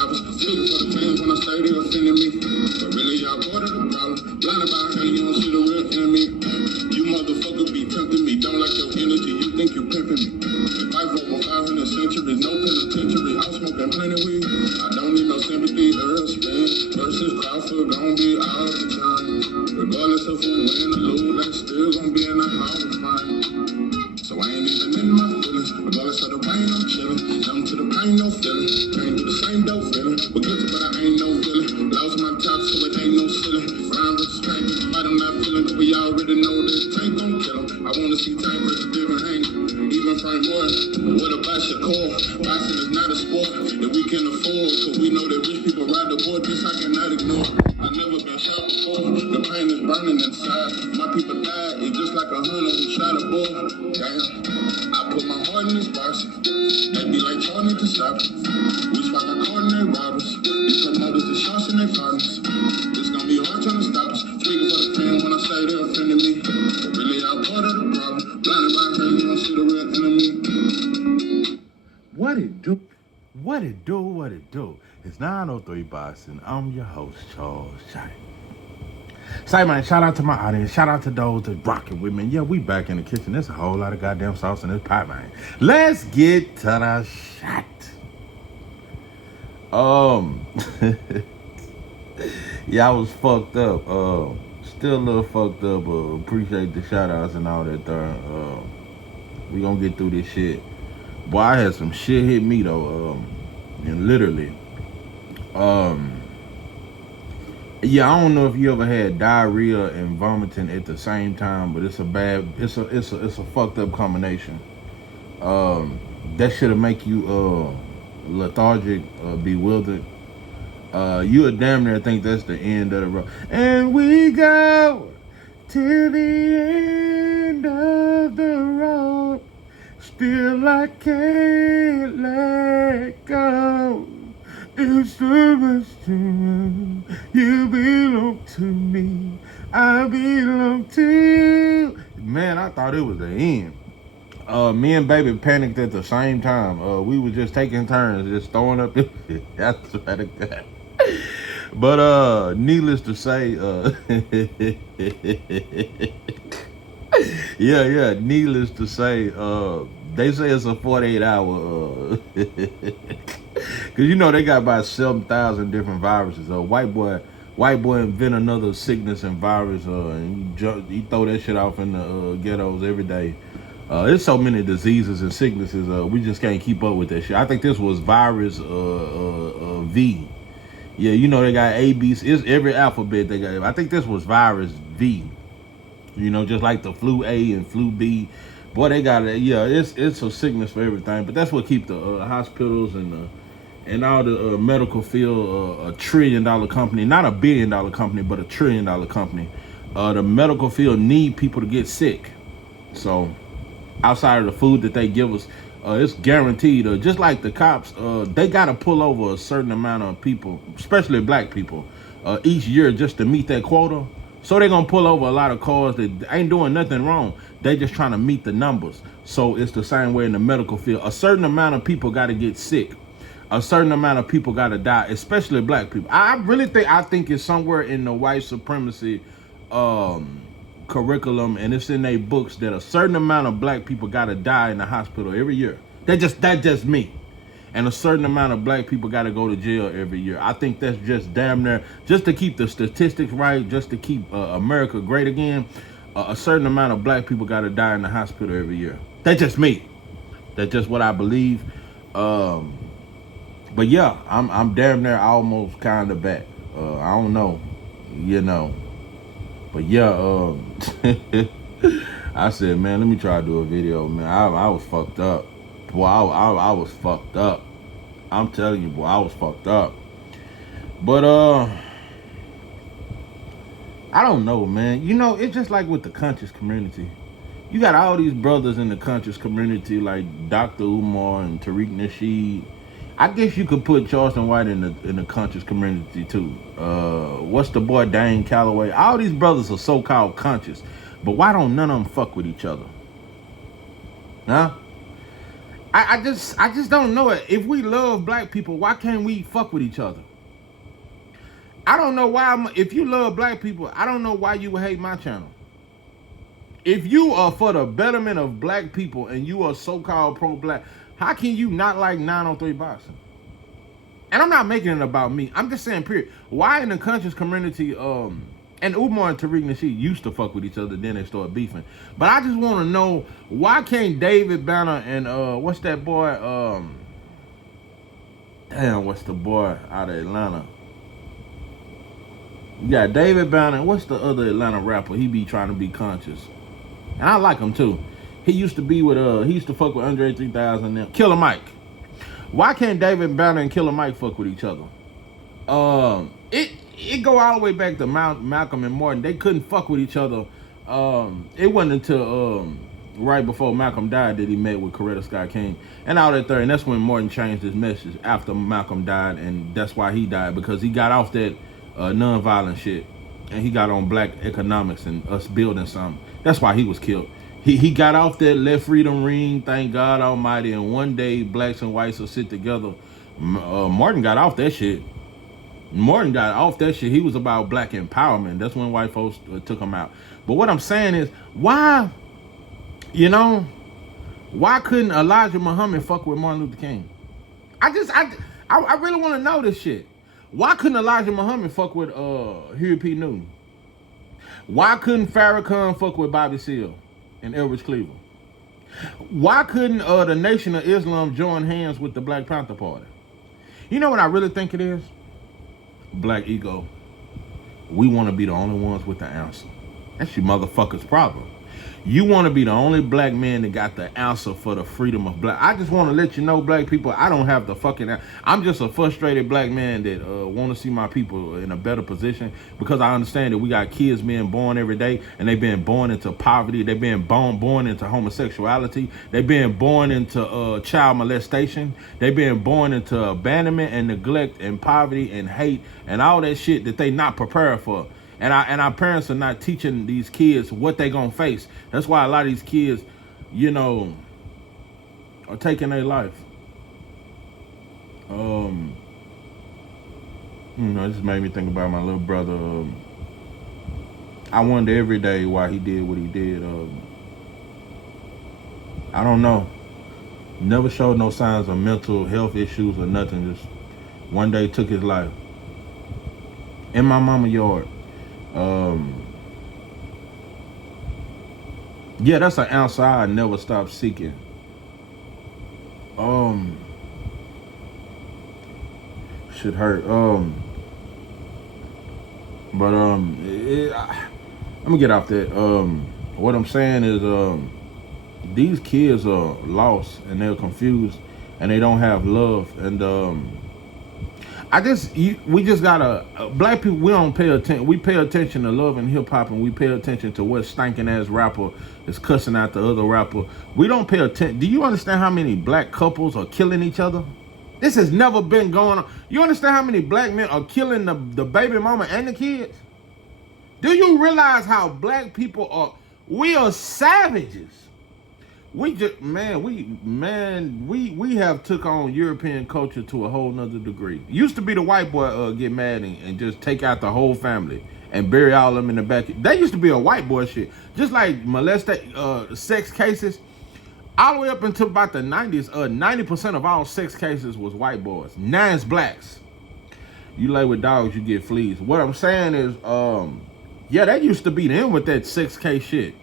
stoppers. Speaking for the fans when I say they offended me. But really, y'all part of the problem. Blinded by how you don't see the real enemy. You motherfucker be tempting me. Don't like your energy. You think you pimping me. If I vote for 500 centuries, no penitentiary. I'm smoking plenty weed. I don't need no sympathy or spin. Versus Crawford gon' be all the time. Regardless of who win or lose, they still gon' be in the Hall of Fame. So I ain't even in my feelings. Regardless of the pain, I'm chillin'. Nothing to the pain, no feeling. Can't do the same, though feeling. But guilty, but I ain't no villain. Lost my top, so it ain't no ceiling. Rhyme versus tank, despite I'm not feeling good. We already know this tank gon' kill him. I wanna see tank versus different hang. Even Frank Moore. What about Shakur? Boxing is not a sport that we can afford. Cause we know that rich people ride the board. This I cannot ignore. I never been shot before. The pain is burning inside. My people died. It's just like a hunter who shot a bull. Damn. I put my heart in this box. They be like, y'all need to stop. We spot my car and they rob us. These promoters are shots and they partners. It's gonna be hard trying to stop us. Speaking for the fan when I say they offended me. But really, I'm part of the problem. Blinded by her, you don't see the real enemy. What it do? What it do? What it do? It's 903 Boston. I'm your host, Charles Shine. Say, man, shout out to my audience. Shout out to those that rocking with me. Yeah, we back in the kitchen. There's a whole lot of goddamn sauce in this pot, man. Let's get to the shot. Yeah, I was fucked up. Still a little fucked up. Appreciate the shout outs and all that there. We gonna get through this shit. Boy, I had some shit hit me though. And literally. Yeah, I don't know if you ever had diarrhea and vomiting at the same time, but it's a fucked up combination. That shit'll make you lethargic, bewildered. You would damn near think that's the end of the road. And we go to the end of the road. Still I can't let go. It's so much to you. You belong to me. I belong to you. Man, I thought it was the end. Me and baby panicked at the same time. We were just taking turns, just throwing up. I swear to God. But needless to say, yeah. Needless to say, they say it's a 48-hour. Cause you know they got about 7,000 different viruses. White boy invent another sickness and virus, and he throw that shit off in the ghettos every day. There's so many diseases and sicknesses. We just can't keep up with that shit. I think this was virus V. Yeah, you know they got A, B, C. It's every alphabet they got. I think this was virus V. You know, just like the flu A and flu B. Boy, they got it. Yeah, it's a sickness for everything. But that's what keep the hospitals and all the medical field $1 trillion company. Not $1 billion company, but $1 trillion company. The medical field need people to get sick. So outside of the food that they give us, it's guaranteed. Just like the cops, they got to pull over a certain amount of people, especially black people, each year just to meet that quota. So they're going to pull over a lot of cars that ain't doing nothing wrong. They just trying to meet the numbers. So it's the same way in the medical field. A certain amount of people got to get sick. A certain amount of people got to die, especially black people. I think it's somewhere in the white supremacy curriculum, and it's in their books that a certain amount of black people got to die in the hospital every year. That's just me. And a certain amount of black people got to go to jail every year. I think that's just damn near, just to keep the statistics right, just to keep America great again. A certain amount of black people got to die in the hospital every year. That's just me. That's just what I believe. But yeah, I'm damn near almost kind of back. I don't know, you know. But yeah, I said, man, let me try to do a video, man. I was fucked up. Boy, I was fucked up. I'm telling you, boy, I was fucked up. But I don't know, man. You know, it's just like with the conscious community. You got all these brothers in the conscious community like Dr. Umar and Tariq Nasheed. I guess you could put Charleston White in the conscious community too. What's the boy Dane Calloway? All these brothers are so-called conscious. But why don't none of them fuck with each other? Huh? I just don't know it. If we love black people, why can't we fuck with each other? I don't know why. If you love black people, I don't know why you would hate my channel. If you are for the betterment of black people and you are so-called pro-black, how can you not like 903 boxing? And I'm not making it about me. I'm just saying, period. Why in the conscious community, and Umar and Tariq Nasheed used to fuck with each other, then they started beefing. But I just want to know, why can't David Banner and, what's that boy, damn, what's the boy out of Atlanta? You got David Banner, what's the other Atlanta rapper? He be trying to be conscious. And I like him too. He used to be with, he used to fuck with Andre 3000 now. Killer Mike. Why can't David Banner and Killer Mike fuck with each other? It go all the way back to Malcolm and Martin. They couldn't fuck with each other. It wasn't until right before Malcolm died that he met with Coretta Scott King and all that there. And that's when Martin changed his message after Malcolm died, and that's why he died, because he got off that non-violent shit and he got on black economics and us building something. That's why he was killed. He got off that let freedom ring, thank God Almighty, and one day blacks and whites will sit together. Martin got off that shit. Martin got off that shit. He was about black empowerment. That's when white folks took him out. But what I'm saying is, why couldn't Elijah Muhammad fuck with Martin Luther King? I really want to know this shit. Why couldn't Elijah Muhammad fuck with Huey P. Newton? Why couldn't Farrakhan fuck with Bobby Seale and Elbridge Cleaver? Why couldn't the Nation of Islam join hands with the Black Panther Party? You know what I really think it is? Black ego. We want to be the only ones with the answer. That's your motherfucker's problem. You want to be the only black man that got the answer for the freedom of black. I just want to let you know, black people, I don't have the fucking... I'm just a frustrated black man that want to see my people in a better position, because I understand that we got kids being born every day, and they've been born into poverty. They've been born into homosexuality. They've been born into child molestation. They've been born into abandonment and neglect and poverty and hate and all that shit that they not prepared for. And our parents are not teaching these kids what they gonna face. That's why a lot of these kids, are taking their life. It just made me think about my little brother. I wonder every day why he did what he did. I don't know. Never showed no signs of mental health issues or nothing. Just one day took his life in my mama's yard. Yeah, that's an answer I never stop seeking. Should hurt. But let me get off that. What I'm saying is, these kids are lost and they're confused and they don't have love, and we just gotta, black people, we don't pay attention. We pay attention to love and hip hop, and we pay attention to what stinking ass rapper is cussing out the other rapper. We don't pay attention. Do you understand how many black couples are killing each other? This has never been going on. You understand how many black men are killing the baby mama and the kids? Do you realize how black people are? We are savages. We have took on European culture to a whole nother degree. Used to be the white boy get mad and just take out the whole family and bury all of them in the back. That used to be a white boy shit. Just like sex cases, all the way up until about the 90s, 90% of all sex cases was white boys. Now it's blacks. You lay with dogs, you get fleas. What I'm saying is, yeah, that used to be them with that 6K shit.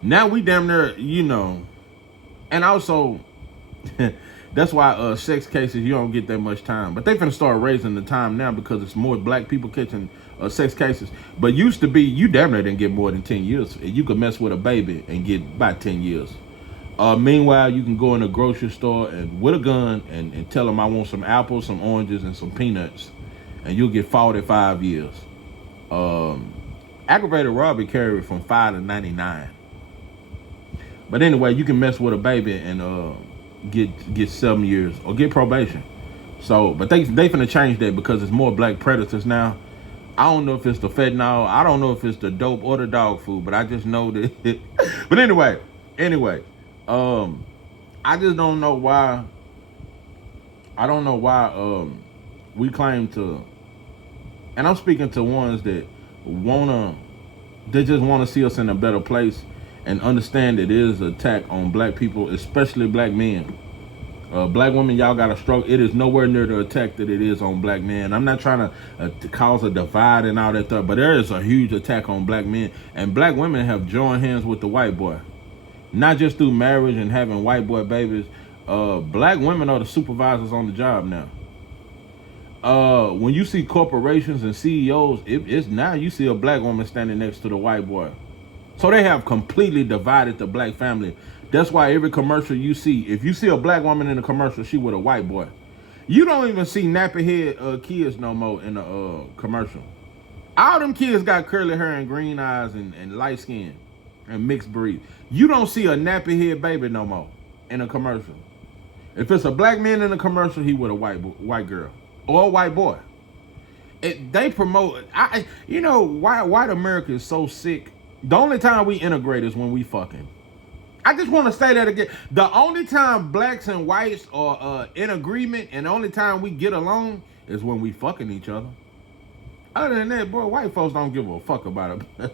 Now we damn near, and also, that's why sex cases, you don't get that much time. But they finna start raising the time now because it's more black people catching sex cases. But used to be, you damn near didn't get more than 10 years. You could mess with a baby and get about 10 years. Meanwhile, you can go in a grocery store and with a gun and tell them I want some apples, some oranges, and some peanuts. And you'll get 45 years. Aggravated robbery carried from 5 to 99. But anyway, you can mess with a baby and get 7 years or get probation. So, but they finna change that because it's more black predators now. I don't know if it's the fentanyl. I don't know if it's the dope or the dog food, but I just know that. But anyway, I I just don't know why. I don't know why we claim to, and I'm speaking to ones that they just wanna see us in a better place and understand it is an attack on black people, especially black men. Black women, y'all got to struggle. It is nowhere near the attack that it is on black men. I'm not trying to cause a divide and all that stuff, but there is a huge attack on black men. And black women have joined hands with the white boy. Not just through marriage and having white boy babies. Black women are the supervisors on the job now. When you see corporations and CEOs, it's now you see a black woman standing next to the white boy. So they have completely divided the black family. That's why every commercial you see, if you see a black woman in a commercial, she with a white boy. You don't even see nappy head kids no more in a commercial. All them kids got curly hair and green eyes and light skin and mixed breed. You don't see a nappy head baby no more in a commercial. If it's a black man in a commercial, he with a white girl or a white boy. They promote. White America is so sick. The only time we integrate is when we fucking. I just want to say that again. The only time blacks and whites are in agreement and the only time we get along is when we fucking each other. Other than that, boy, white folks don't give a fuck about it.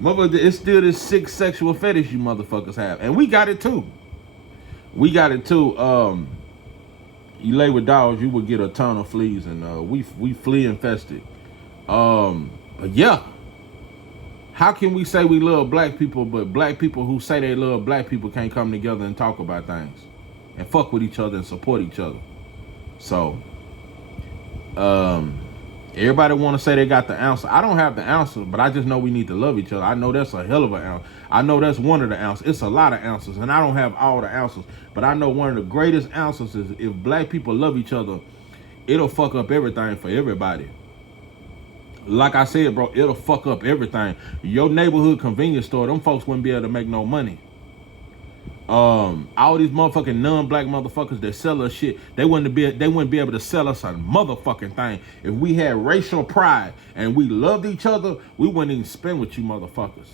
Motherfucker, it's still this sick sexual fetish you motherfuckers have. And we got it too. We got it too. You lay with dogs, you would get a ton of fleas, and we flea infested. But yeah. How can we say we love black people, but black people who say they love black people can't come together and talk about things and fuck with each other and support each other? So, everybody want to say they got the answer. I don't have the answer, but I just know we need to love each other. I know that's a hell of an answer. I know that's one of the answers. It's a lot of answers, and I don't have all the answers, but I know one of the greatest answers is if black people love each other, it'll fuck up everything for everybody. Like I said, bro, it'll fuck up everything. Your neighborhood convenience store, them folks wouldn't be able to make no money. All these motherfucking non-black motherfuckers that sell us shit, they wouldn't be able to sell us a motherfucking thing. If we had racial pride and we loved each other, we wouldn't even spend with you motherfuckers.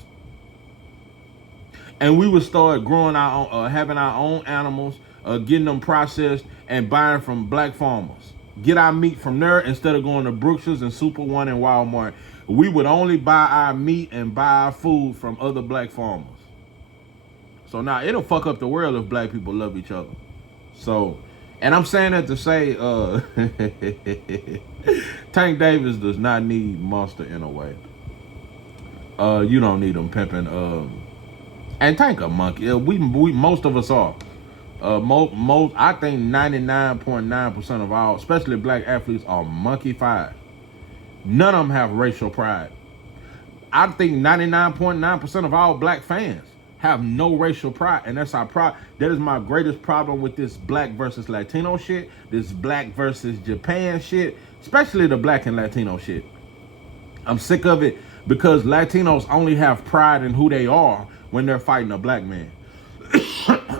And we would start growing our own, having our own animals, getting them processed and buying from black farmers. Get our meat from there instead of going to Brooks's and Super One and Walmart. We would only buy our meat and buy our food from other black farmers. So now it'll fuck up the world if black people love each other. So, and I'm saying that to say, Tank Davis does not need Monster Inoue. You don't need him pimping. And Tank a monkey. We most of us are. Most I think 99.9% of all, especially black athletes, are monkey-fied. None of them have racial pride. I think 99.9% of all black fans have no racial pride, and that's our pride. That is my greatest problem with this black versus Latino shit, this black versus Japan shit, especially the black and Latino shit. I'm sick of it because Latinos only have pride in who they are when they're fighting a black man.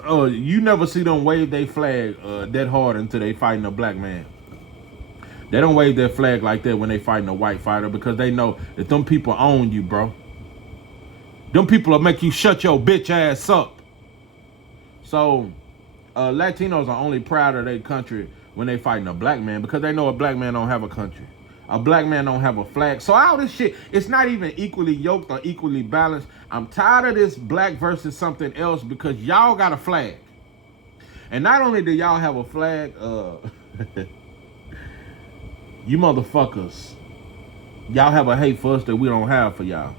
You never see them wave their flag that hard until they fighting a black man. They don't wave their flag like that when they fighting a white fighter because they know that them people own you, bro. Them people will make you shut your bitch ass up. So, Latinos are only proud of their country when they fighting a black man because they know a black man don't have a country. A black man don't have a flag. So all this shit, it's not even equally yoked or equally balanced. I'm tired of this black versus something else because y'all got a flag. And not only do y'all have a flag, you motherfuckers, y'all have a hate for us that we don't have for y'all.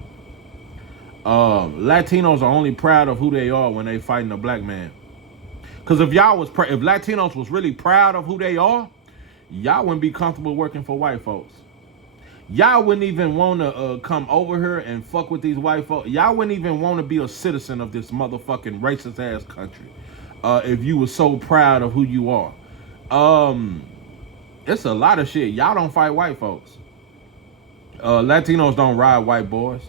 Latinos are only proud of who they are when they fighting a black man. Because if Latinos was really proud of who they are, y'all wouldn't be comfortable working for white folks. Y'all wouldn't even want to come over here and fuck with these white folks. Y'all wouldn't even want to be a citizen of this motherfucking racist ass country if you were so proud of who you are. It's a lot of shit. Y'all don't fight white folks. Latinos don't ride white boys.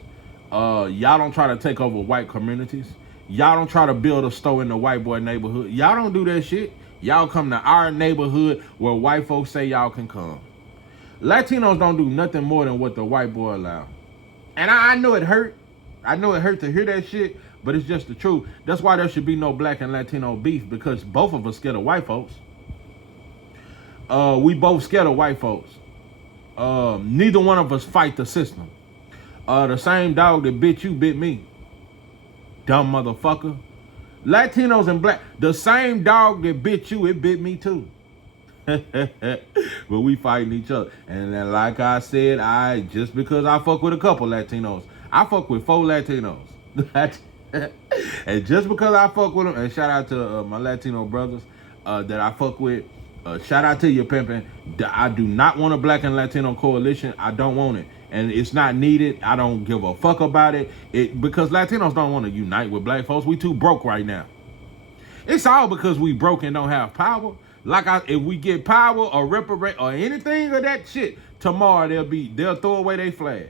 Y'all don't try to take over white communities. Y'all don't try to build a store in the white boy neighborhood. Y'all don't do that shit. Y'all come to our neighborhood where white folks say y'all can come. Latinos don't do nothing more than what the white boy allow. And I know it hurt. I know it hurt to hear that shit, but it's just the truth. That's why there should be no black and Latino beef, because both of us scared of white folks. We both scared of white folks. Neither one of us fight the system. The same dog that bit you bit me. Dumb motherfucker. Latinos and black, the same dog that bit you, it bit me too. But we fighting each other. And then, like I said, just because I fuck with a couple Latinos, I fuck with 4 Latinos. And just because I fuck with them, and shout out to my Latino brothers that I fuck with, shout out to you, pimping. I do not want a black and Latino coalition. I don't want it. And it's not needed. I don't give a fuck about it. Because Latinos don't want to unite with black folks. We too broke right now. It's all because we broke and don't have power. If we get power or reparate or anything of that shit, tomorrow they'll throw away their flag.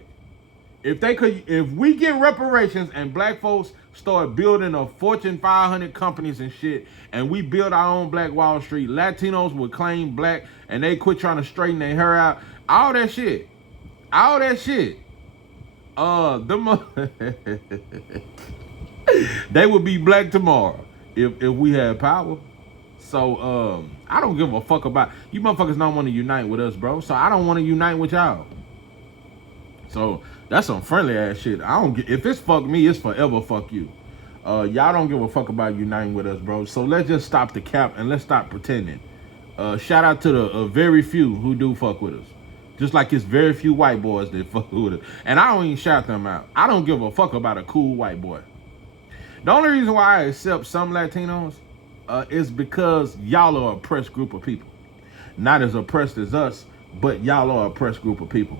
If we get reparations and black folks start building a Fortune 500 companies and shit, and we build our own Black Wall Street, Latinos would claim black and they quit trying to straighten their hair out. All that shit. They would be black tomorrow if we had power. So I don't give a fuck about you motherfuckers. Don't want to unite with us, bro. So I don't want to unite with y'all. So that's some friendly ass shit. If it's fuck me, it's forever fuck you. Y'all don't give a fuck about uniting with us, bro. So let's just stop the cap and let's stop pretending. Shout out to the very few who do fuck with us. Just like it's very few white boys that fuck with us. And I don't even shout them out. I don't give a fuck about a cool white boy. The only reason why I accept some Latinos is because y'all are an oppressed group of people. Not as oppressed as us, but y'all are an oppressed group of people.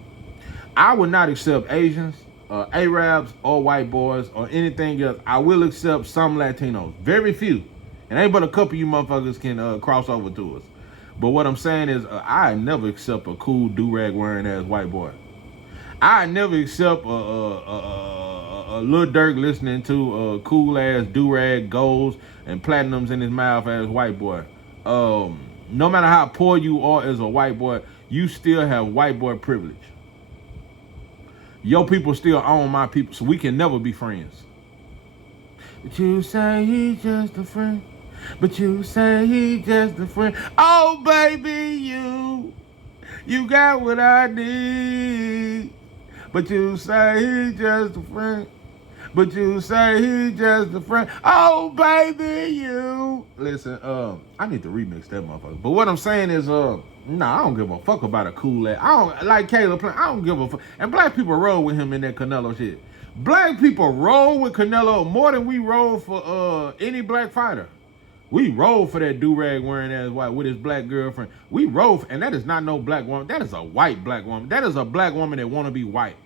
I would not accept Asians, Arabs, or white boys, or anything else. I will accept some Latinos. Very few. And ain't but a couple of you motherfuckers can cross over to us. But what I'm saying is, I never accept a cool do-rag wearing ass white boy. I never accept a Lil Durk listening to cool ass do-rag golds and platinums in his mouth as white boy. No matter how poor you are as a white boy, you still have white boy privilege. Your people still own my people, so we can never be friends. But you say he's just a friend. But you say he just a friend. Oh, baby, you got what I need. But you say he just a friend. But you say he just a friend. Oh, baby, you. Listen, I need to remix that motherfucker. But what I'm saying is, I don't give a fuck about a cool ass. I don't like Caleb playing. I don't give a fuck. And black people roll with him in that Canelo shit. Black people roll with Canelo more than we roll for any black fighter. We roll for that do-rag wearing ass white with his black girlfriend. We roll and that is not no black woman. That is a white black woman. That is a black woman that want to be white.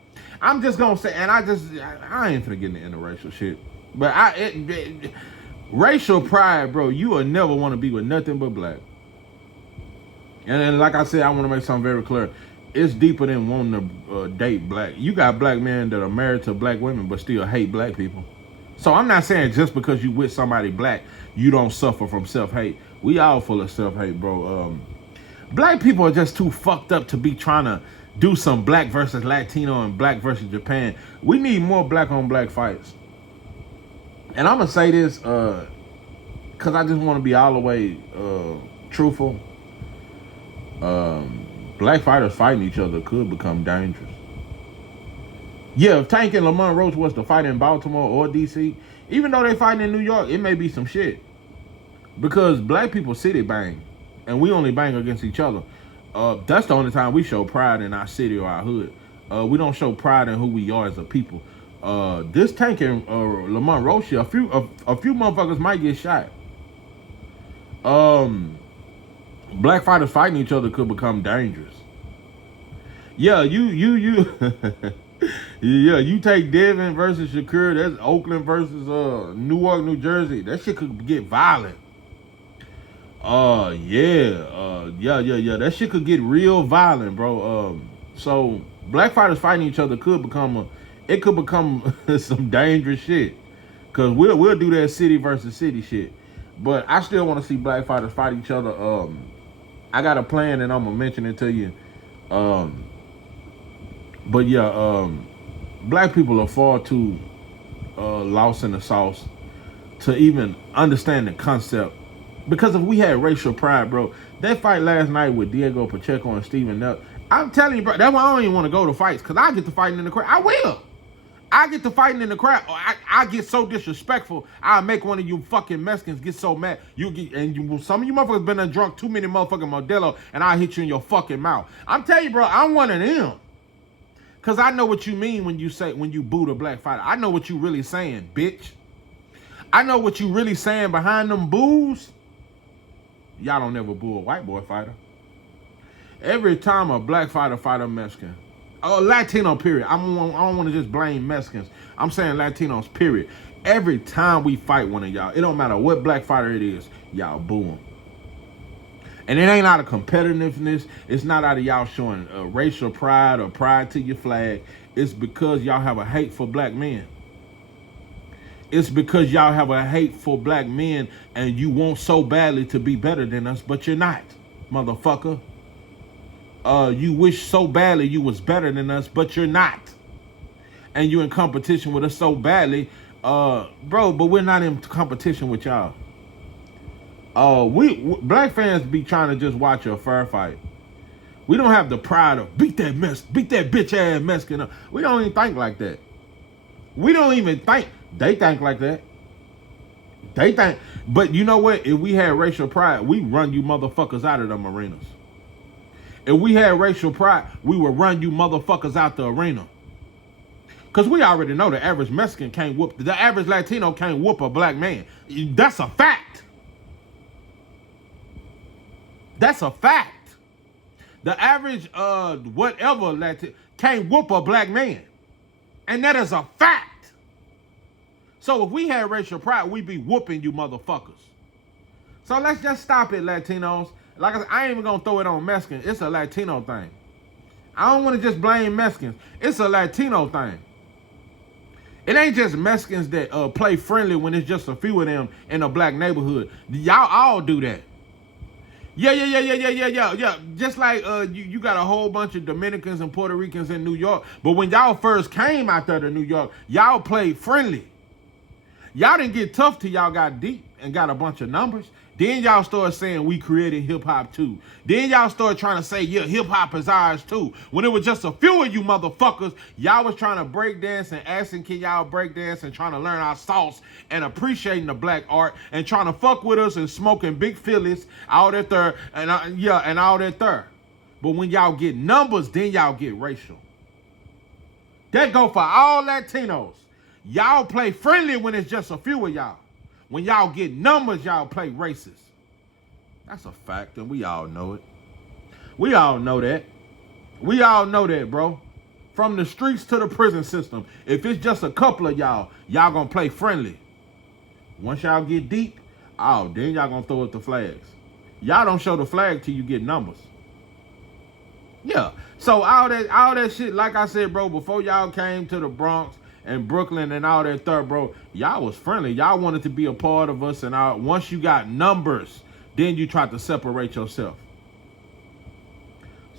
I'm just going to say, and I ain't finna get into interracial shit. But racial pride, bro, you will never want to be with nothing but black. And then, like I said, I want to make something very clear. It's deeper than wanting to date black. You got black men that are married to black women but still hate black people. So I'm not saying just because you with somebody black, you don't suffer from self-hate. We all full of self-hate, bro. Black people are just too fucked up to be trying to do some black versus Latino and black versus Japan. We need more black on black fights. And I'm going to say this because I just want to be all the way truthful. Black fighters fighting each other could become dangerous. Yeah, if Tank and Lamont Roach was to fight in Baltimore or DC, even though they fighting in New York, it may be some shit. Because black people city bang, and we only bang against each other. That's the only time we show pride in our city or our hood. We don't show pride in who we are as a people. This Tank and Lamont Roach, a few motherfuckers might get shot. Black fighters fighting each other could become dangerous. Yeah, you yeah, you take Devin versus Shakur, that's Oakland versus Newark, New Jersey. That shit could get violent. Yeah. That shit could get real violent, bro. So black fighters fighting each other could become some dangerous shit. Cause we'll do that city versus city shit. But I still want to see black fighters fight each other. I got a plan and I'm gonna mention it to you. But yeah, black people are far too lost in the sauce to even understand the concept. Because if we had racial pride, bro, that fight last night with Diego Pacheco and Stephen Nelson, I'm telling you, bro, that's why I don't even want to go to fights, because I get to fighting in the crowd. I will. I get to fighting in the crowd. I get so disrespectful. I'll make one of you fucking Mexicans get so mad. Some of you motherfuckers been done drunk too many motherfucking Modelo, and I'll hit you in your fucking mouth. I'm telling you, bro, I'm one of them. Because I know what you mean when you boo the black fighter. I know what you really saying, bitch. I know what you really saying behind them boos. Y'all don't ever boo a white boy fighter. Every time a black fighter fight a Mexican, Latino, period. I don't want to just blame Mexicans. I'm saying Latinos, period. Every time we fight one of y'all, it don't matter what black fighter it is, y'all boo them. And it ain't out of competitiveness. It's not out of y'all showing racial pride or pride to your flag. It's because y'all have a hate for black men. It's because y'all have a hate for black men and you want so badly to be better than us, but you're not, motherfucker. You wish so badly you was better than us, but you're not. And you in competition with us so badly, bro, but we're not in competition with y'all. We black fans be trying to just watch a fair fight. We don't have the pride of beat that bitch ass Mexican up. We don't even think like that. We don't even think. They think like that. They think. But you know what? If we had racial pride, we run you motherfuckers out of them arenas. If we had racial pride, we would run you motherfuckers out the arena. Because we already know the average Mexican can't whoop, the average Latino can't whoop a black man. That's a fact. That's a fact. The average whatever Latino can't whoop a black man. And that is a fact. So if we had racial pride, we'd be whooping you motherfuckers. So let's just stop it, Latinos. Like I said, I ain't even gonna throw it on Mexicans. It's a Latino thing. I don't want to just blame Mexicans. It's a Latino thing. It ain't just Mexicans that play friendly when it's just a few of them in a black neighborhood. Y'all all do that. Yeah. Just like you got a whole bunch of Dominicans and Puerto Ricans in New York. But when y'all first came out there to New York, y'all played friendly. Y'all didn't get tough till y'all got deep and got a bunch of numbers. Then y'all started saying we created hip-hop too. Then y'all started trying to say, yeah, hip-hop is ours too. When it was just a few of you motherfuckers, y'all was trying to break dance and asking can y'all break dance and trying to learn our sauce and appreciating the black art and trying to fuck with us and smoking big Phillies out at there and all that there. But when y'all get numbers, then y'all get racial. That go for all Latinos. Y'all play friendly when it's just a few of y'all. When y'all get numbers, y'all play racist. That's a fact, and we all know it. We all know that. We all know that, bro. From the streets to the prison system, if it's just a couple of y'all, y'all gonna play friendly. Once y'all get deep, then y'all gonna throw up the flags. Y'all don't show the flag till you get numbers. Yeah. So all that shit, like I said, bro, before y'all came to the Bronx and Brooklyn and all that stuff, bro, y'all was friendly. Y'all wanted to be a part of us, and once you got numbers, then you tried to separate yourself.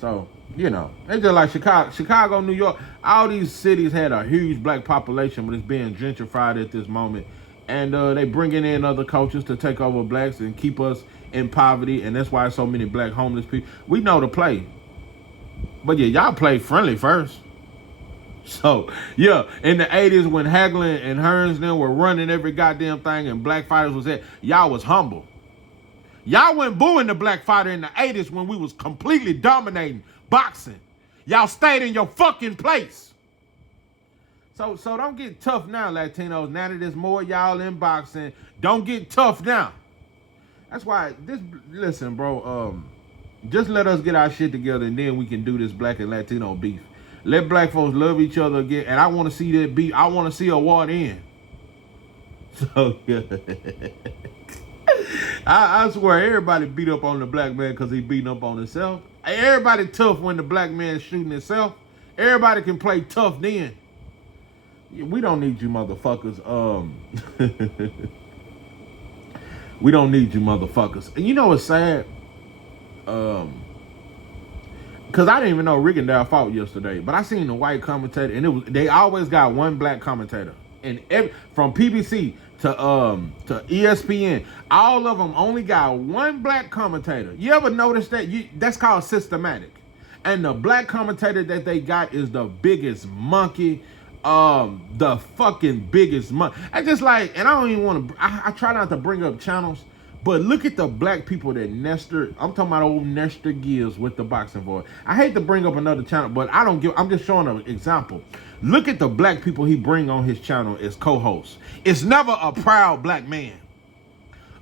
So, you know, it's just like Chicago, New York, all these cities had a huge black population, but it's being gentrified at this moment. And they bringing in other cultures to take over blacks and keep us in poverty, and that's why so many black homeless people. We know the play. But yeah, y'all play friendly first. So, yeah, in the 80s when Hagelin and Hearns and them were running every goddamn thing and black fighters was there, y'all was humble. Y'all went booing the black fighter in the 80s when we was completely dominating boxing. Y'all stayed in your fucking place. So don't get tough now, Latinos. Now that there's more y'all in boxing, don't get tough now. That's why, listen, bro, just let us get our shit together and then we can do this black and Latino beef. Let black folks love each other again. And I want to see that beef. I want to see a war end. So, yeah. I swear, everybody beat up on the black man because he beating up on himself. Everybody tough when the black man is shooting himself. Everybody can play tough then. We don't need you motherfuckers. We don't need you motherfuckers. And you know what's sad? Because I didn't even know Rickendale fought yesterday, but I seen the white commentator, and they always got one black commentator. And from PBC to ESPN, all of them only got one black commentator. You ever notice that? That's called systematic. And the black commentator that they got is the biggest monkey, the fucking biggest monkey. I just like, and I don't even want to. I try not to bring up channels, but look at the black people that Nestor. I'm talking about old Nestor Gibbs with the boxing voice. I hate to bring up another channel, but I don't give. I'm just showing an example. Look at the black people he bring on his channel as co-hosts. It's never a proud black man.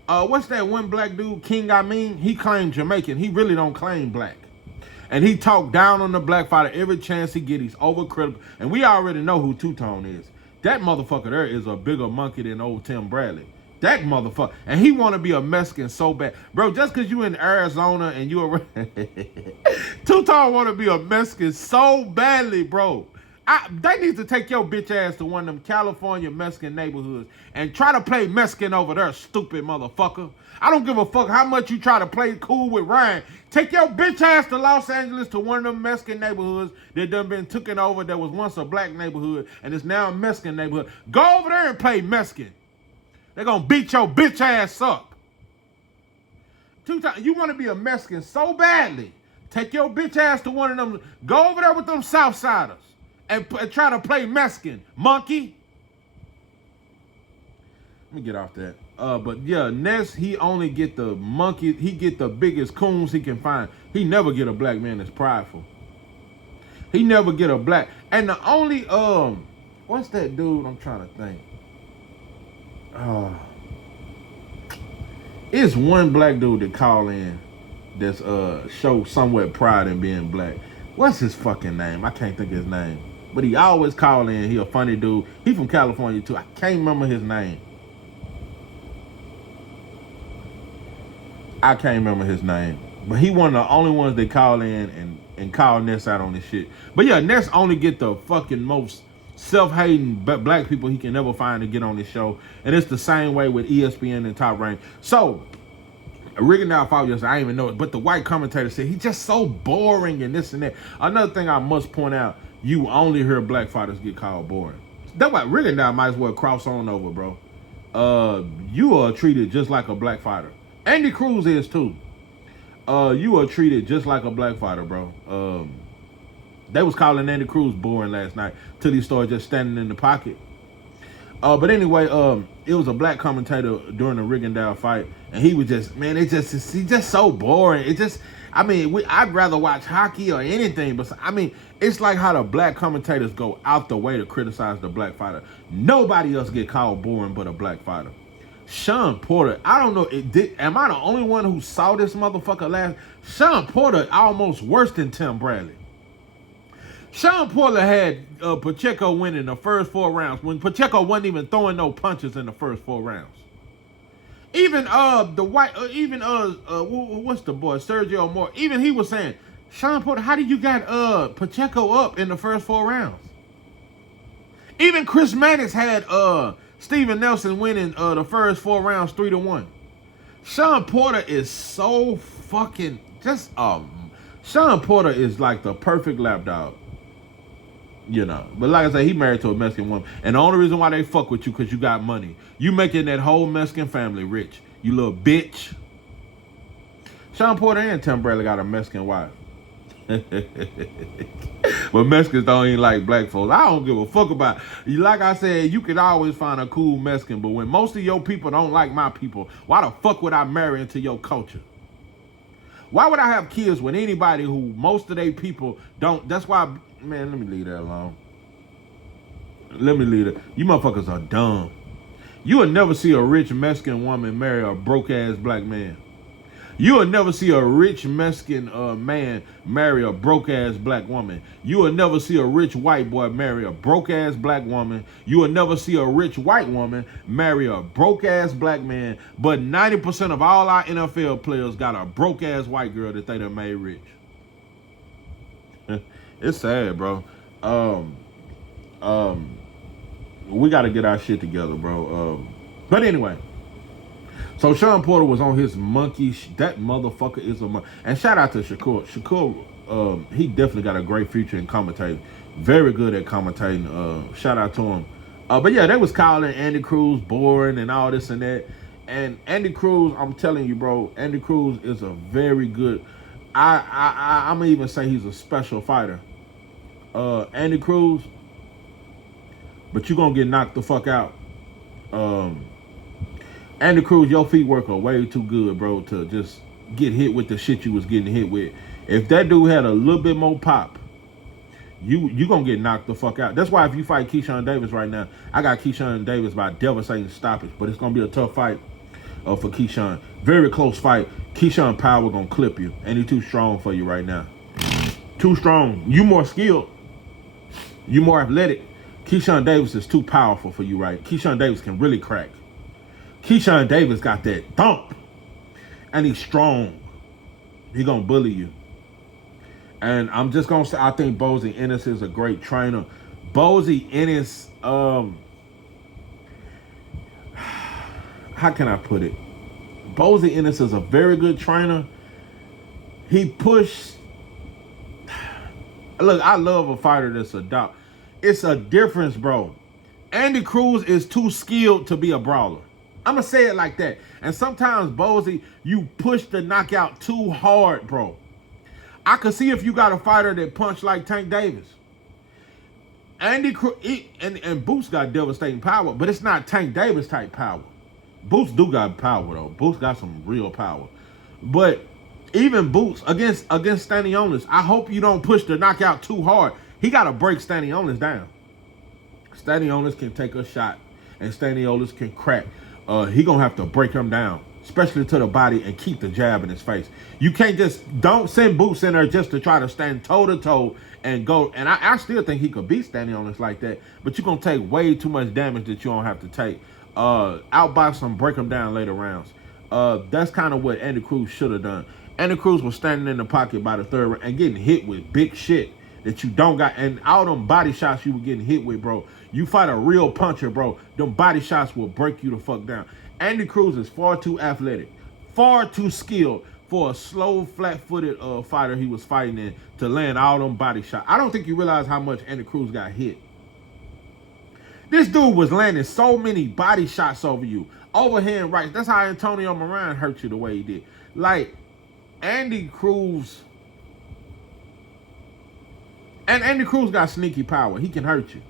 What's that one black dude, King Amin? He claimed Jamaican. He really don't claim black. And he talked down on the black fighter every chance he get. He's overcritical. And we already know who Two-Tone is. That motherfucker there is a bigger monkey than old Tim Bradley. That motherfucker. And he want to be a Mexican so bad. Bro, just because you in Arizona and you are... Two-Tone want to be a Mexican so badly, bro. They need to take your bitch ass to one of them California Mexican neighborhoods and try to play Mexican over there, stupid motherfucker. I don't give a fuck how much you try to play cool with Ryan. Take your bitch ass to Los Angeles to one of them Mexican neighborhoods that done been taken over that was once a black neighborhood and is now a Mexican neighborhood. Go over there and play Mexican. They're gonna beat your bitch ass up. You want to be a Mexican so badly. Take your bitch ass to one of them. Go over there with them Southsiders. And try to play Mexican, monkey. Let me get off that. But yeah, Ness, he only get the monkey. He get the biggest coons he can find. He never get a black man that's prideful. He never get a black. And the only what's that dude? I'm trying to think. It's one black dude that call in that's show somewhat pride in being black. What's his fucking name? I can't think of his name. But he always call in. He a funny dude. He from California too. I can't remember his name. But he one of the only ones that call in and call Ness out on this shit. But yeah, Ness only get the fucking most self-hating black people he can ever find to get on this show. And it's the same way with ESPN and Top Rank. So, Rigondeaux fought yesterday, I didn't even know it, but the white commentator said he's just so boring and this and that. Another thing I must point out, you only hear black fighters get called boring. That's why Rigondeaux might as well cross on over, bro. You are treated just like a black fighter. Andy Cruz is too. You are treated just like a black fighter, bro. They was calling Andy Cruz boring last night till he started just standing in the pocket. But anyway, it was a black commentator during the Rigondeaux fight, and he was just, man, he's just so boring. It just, I mean, I'd rather watch hockey or anything, but I mean, it's like how the black commentators go out the way to criticize the black fighter. Nobody else get called boring but a black fighter. Sean Porter, I don't know, am I the only one who saw this motherfucker last? Sean Porter almost worse than Tim Bradley. Sean Porter had Pacheco winning the first 4 rounds when Pacheco wasn't even throwing no punches in the first 4 rounds. Even what's the boy, Sergio Moore, even he was saying, Sean Porter, how did you got Pacheco up in the first 4 rounds? Even Chris Mannix had Steven Nelson winning the first 4 rounds 3-1. Sean Porter is so fucking just Sean Porter is like the perfect lapdog. You know, but like I said, he married to a Mexican woman. And the only reason why they fuck with you because you got money. You making that whole Mexican family rich. You little bitch. Sean Porter and Tim Bradley got a Mexican wife. But Mexicans don't even like black folks. I don't give a fuck about it. Like I said, you can always find a cool Mexican. But when most of your people don't like my people, why the fuck would I marry into your culture? Why would I have kids with anybody who most of their people don't? That's why, man, let me leave that alone. Let me leave it. You motherfuckers are dumb. You will never see a rich Mexican woman marry a broke-ass black man. You will never see a rich Mexican man marry a broke-ass black woman. You will never see a rich white boy marry a broke-ass black woman. You will never see a rich white woman marry a broke-ass black man. But 90% of all our NFL players got a broke-ass white girl that they done made rich. It's sad, bro. We got to get our shit together, bro. But anyway. So Sean Porter was on his monkey. That motherfucker is a monkey. And shout out to Shakur. Shakur, he definitely got a great future in commentating. Very good at commentating. Shout out to him. But yeah, they was calling Andy Cruz boring and all this and that. And Andy Cruz, I'm telling you, bro, Andy Cruz is a very good. I'm gonna even say he's a special fighter. Andy Cruz, but you gonna get knocked the fuck out. Andy Cruz, your feet work are way too good, bro, to just get hit with the shit you was getting hit with. If that dude had a little bit more pop, you gonna get knocked the fuck out. That's why if you fight Keyshawn Davis right now, I got Keyshawn Davis by devastating stoppage, but it's gonna be a tough fight for Keyshawn. Very close fight. Keyshawn Power gonna clip you, and he's too strong for you right now. Too strong. You more skilled. You more athletic. Keyshawn Davis is too powerful for you, right? Keyshawn Davis can really crack. Keyshawn Davis got that thump, and he's strong. He gonna bully you. And I'm just gonna say, I think Bozy Ennis is a great trainer. Bozy Ennis, how can I put it? Bozy Ennis is a very good trainer. He pushed. Look, I love a fighter that's a dog. It's a difference, bro. Andy Cruz is too skilled to be a brawler. I'm gonna say it like that. And sometimes, Bozy, you push the knockout too hard, bro. I could see if you got a fighter that punched like Tank Davis. Andy Cruz and Boots got devastating power, but it's not Tank Davis type power. Boots do got power though. Boots got some real power. But even Boots against Stanionis, I hope you don't push the knockout too hard. He got to break Stanionis down. Stanionis can take a shot, and Stanionis can crack. He gonna have to break him down, especially to the body, and keep the jab in his face. You can't don't send Boots in there just to try to stand toe-to-toe and go. And I still think he could beat Stanionis like that, but you're going to take way too much damage that you don't have to take. Outbox him, break him down later rounds. That's kind of what Andy Cruz should have done. Andy Cruz was standing in the pocket by the third round and getting hit with big shit that you don't got. And all them body shots you were getting hit with, bro. You fight a real puncher, bro. Them body shots will break you the fuck down. Andy Cruz is far too athletic, far too skilled for a slow, flat-footed fighter he was fighting in to land all them body shots. I don't think you realize how much Andy Cruz got hit. This dude was landing so many body shots over you. Overhand right. That's how Antonio Moran hurt you the way he did. Like, Andy Cruz. And Andy Cruz got sneaky power. He can hurt you.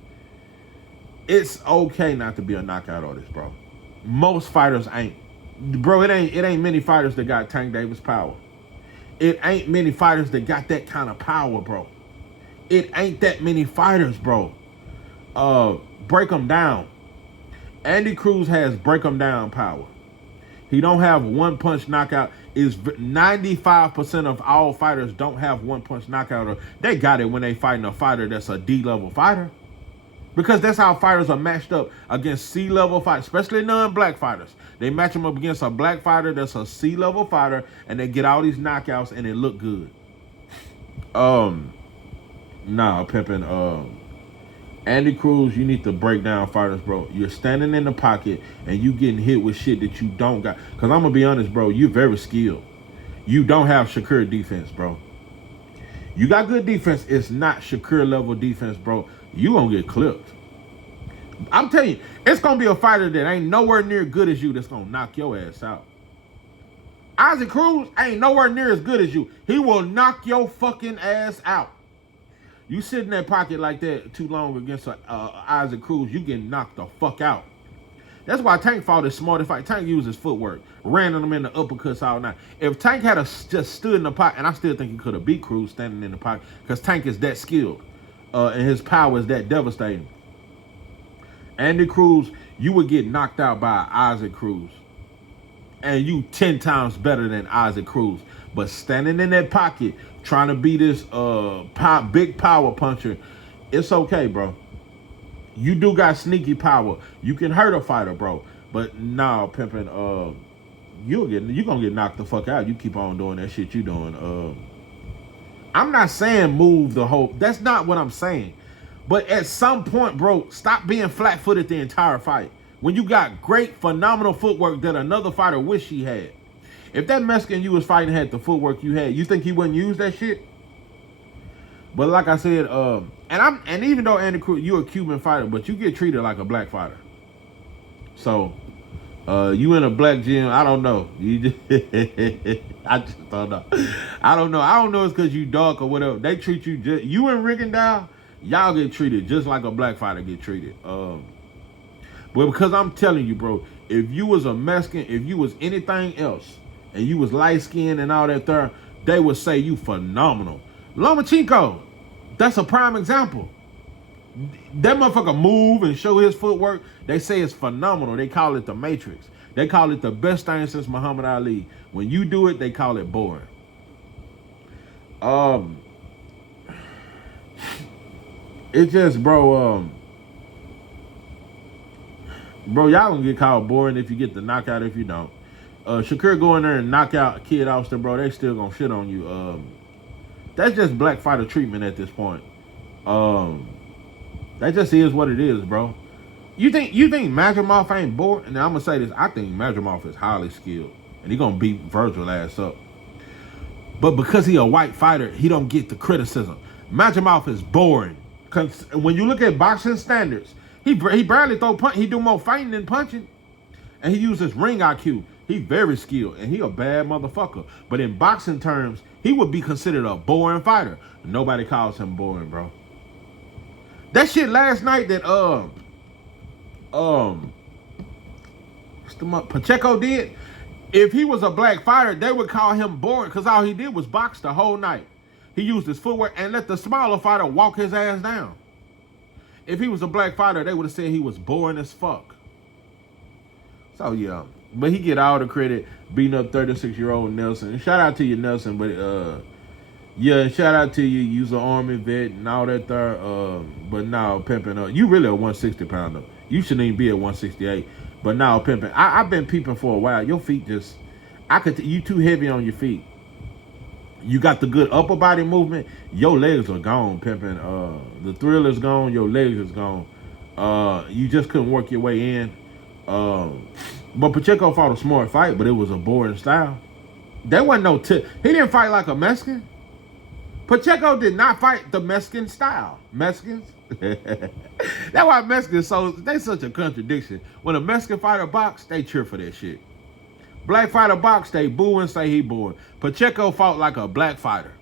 It's okay not to be a knockout artist, bro. Most fighters ain't. Bro, it ain't many fighters that got Tank Davis power. It ain't many fighters that got that kind of power, bro. It ain't that many fighters, bro. Break them down. Andy Cruz has break them down power. He don't have one punch knockout. Is 95% of all fighters don't have one punch knockout. Or they got it when they fighting a fighter that's a D-level fighter. Because that's how fighters are matched up against C-level fighters, especially non-black fighters. They match them up against a black fighter that's a C-level fighter, and they get all these knockouts, and it look good. Nah, pimping. Andy Cruz, you need to break down fighters, bro. You're standing in the pocket, and you getting hit with shit that you don't got. Because I'm going to be honest, bro, you're very skilled. You don't have Shakur defense, bro. You got good defense. It's not Shakur level defense, bro. You gonna get clipped. I'm telling you, it's gonna be a fighter that ain't nowhere near good as you that's gonna knock your ass out. Isaac Cruz ain't nowhere near as good as you. He will knock your fucking ass out. You sit in that pocket like that too long against Isaac Cruz, you get knocked the fuck out. That's why Tank fought his smartest fight. Tank used his footwork, ran him in the uppercuts all night. If Tank had just stood in the pocket, and I still think he could have beat Cruz standing in the pocket, because Tank is that skilled. And his power is that devastating. Andy Cruz, you would get knocked out by Isaac Cruz. And you 10 times better than Isaac Cruz. But standing in that pocket, trying to be this big power puncher, it's okay, bro. You do got sneaky power. You can hurt a fighter, bro. But nah, pimping, you're gonna get knocked the fuck out. You keep on doing that shit you doing. I'm not saying move the whole. That's not what I'm saying. But at some point, bro, stop being flat-footed the entire fight. When you got great, phenomenal footwork that another fighter wish he had. If that Mexican you was fighting had the footwork you had, you think he wouldn't use that shit? But like I said, and even though Andy Cruz, you're a Cuban fighter, but you get treated like a black fighter. So, you in a black gym, I don't know. You just, I just don't know. I don't know. I don't know it's because you dark or whatever. They treat you just, you in Rickendale, y'all get treated just like a black fighter get treated. But because I'm telling you, bro, if you was a Mexican, if you was anything else, and you was light-skinned and all that there, they would say you phenomenal. Lomachenko, that's a prime example. That motherfucker move and show his footwork. They say it's phenomenal. They call it the Matrix. They call it the best thing since Muhammad Ali. When you do it, they call it boring. It's just, bro, y'all gonna get called boring if you get the knockout. If you don't, Shakur go in there and knock out Kid Austin, bro. They still gonna shit on you. That's just black fighter treatment at this point. That just is what it is, bro. You think Madrimov ain't bored? And I'm gonna say this: I think Madrimov is highly skilled, and he gonna beat Virgil ass up. But because he a white fighter, he don't get the criticism. Madrimov is boring. Cause when you look at boxing standards, he barely throw punch. He do more fighting than punching, and he uses ring IQ. He very skilled, and he a bad motherfucker. But in boxing terms, he would be considered a boring fighter. Nobody calls him boring, bro. That shit last night that Pacheco did. If he was a black fighter, they would call him boring because all he did was box the whole night. He used his footwork and let the smaller fighter walk his ass down. If he was a black fighter, they would have said he was boring as fuck. So yeah, but he get all the credit beating up 36-year-old Nelson. And shout out to you, Nelson. But yeah, shout out to you. You's an Army vet and all that there. But now pimping up. You really a 160 pounder. You shouldn't even be at 168. But now pimping. I've been peeping for a while. Your feet just, you too heavy on your feet. You got the good upper body movement. Your legs are gone, pimping. The thrill is gone. Your legs is gone. You just couldn't work your way in. But Pacheco fought a smart fight, but it was a boring style. There wasn't no he didn't fight like a Mexican. Pacheco did not fight the Mexican style. Mexicans? That's why Mexicans they such a contradiction. When a Mexican fighter box, they cheer for that shit. Black fighter box, they boo and say he boring. Pacheco fought like a black fighter.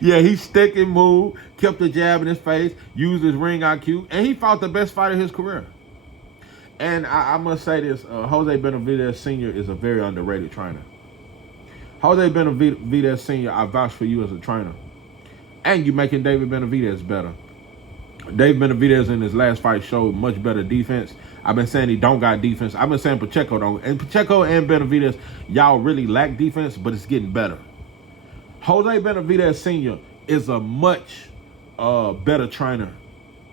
Yeah, he stick and move, kept the jab in his face, used his ring IQ, and he fought the best fighter of his career. And I must say this, Jose Benavidez Sr. is a very underrated trainer. Jose Benavidez Sr., I vouch for you as a trainer. And you making David Benavidez better. David Benavidez in his last fight showed much better defense. I've been saying he don't got defense. I've been saying Pacheco don't. And Pacheco and Benavidez, y'all really lack defense, but it's getting better. Jose Benavidez Sr. is a much better trainer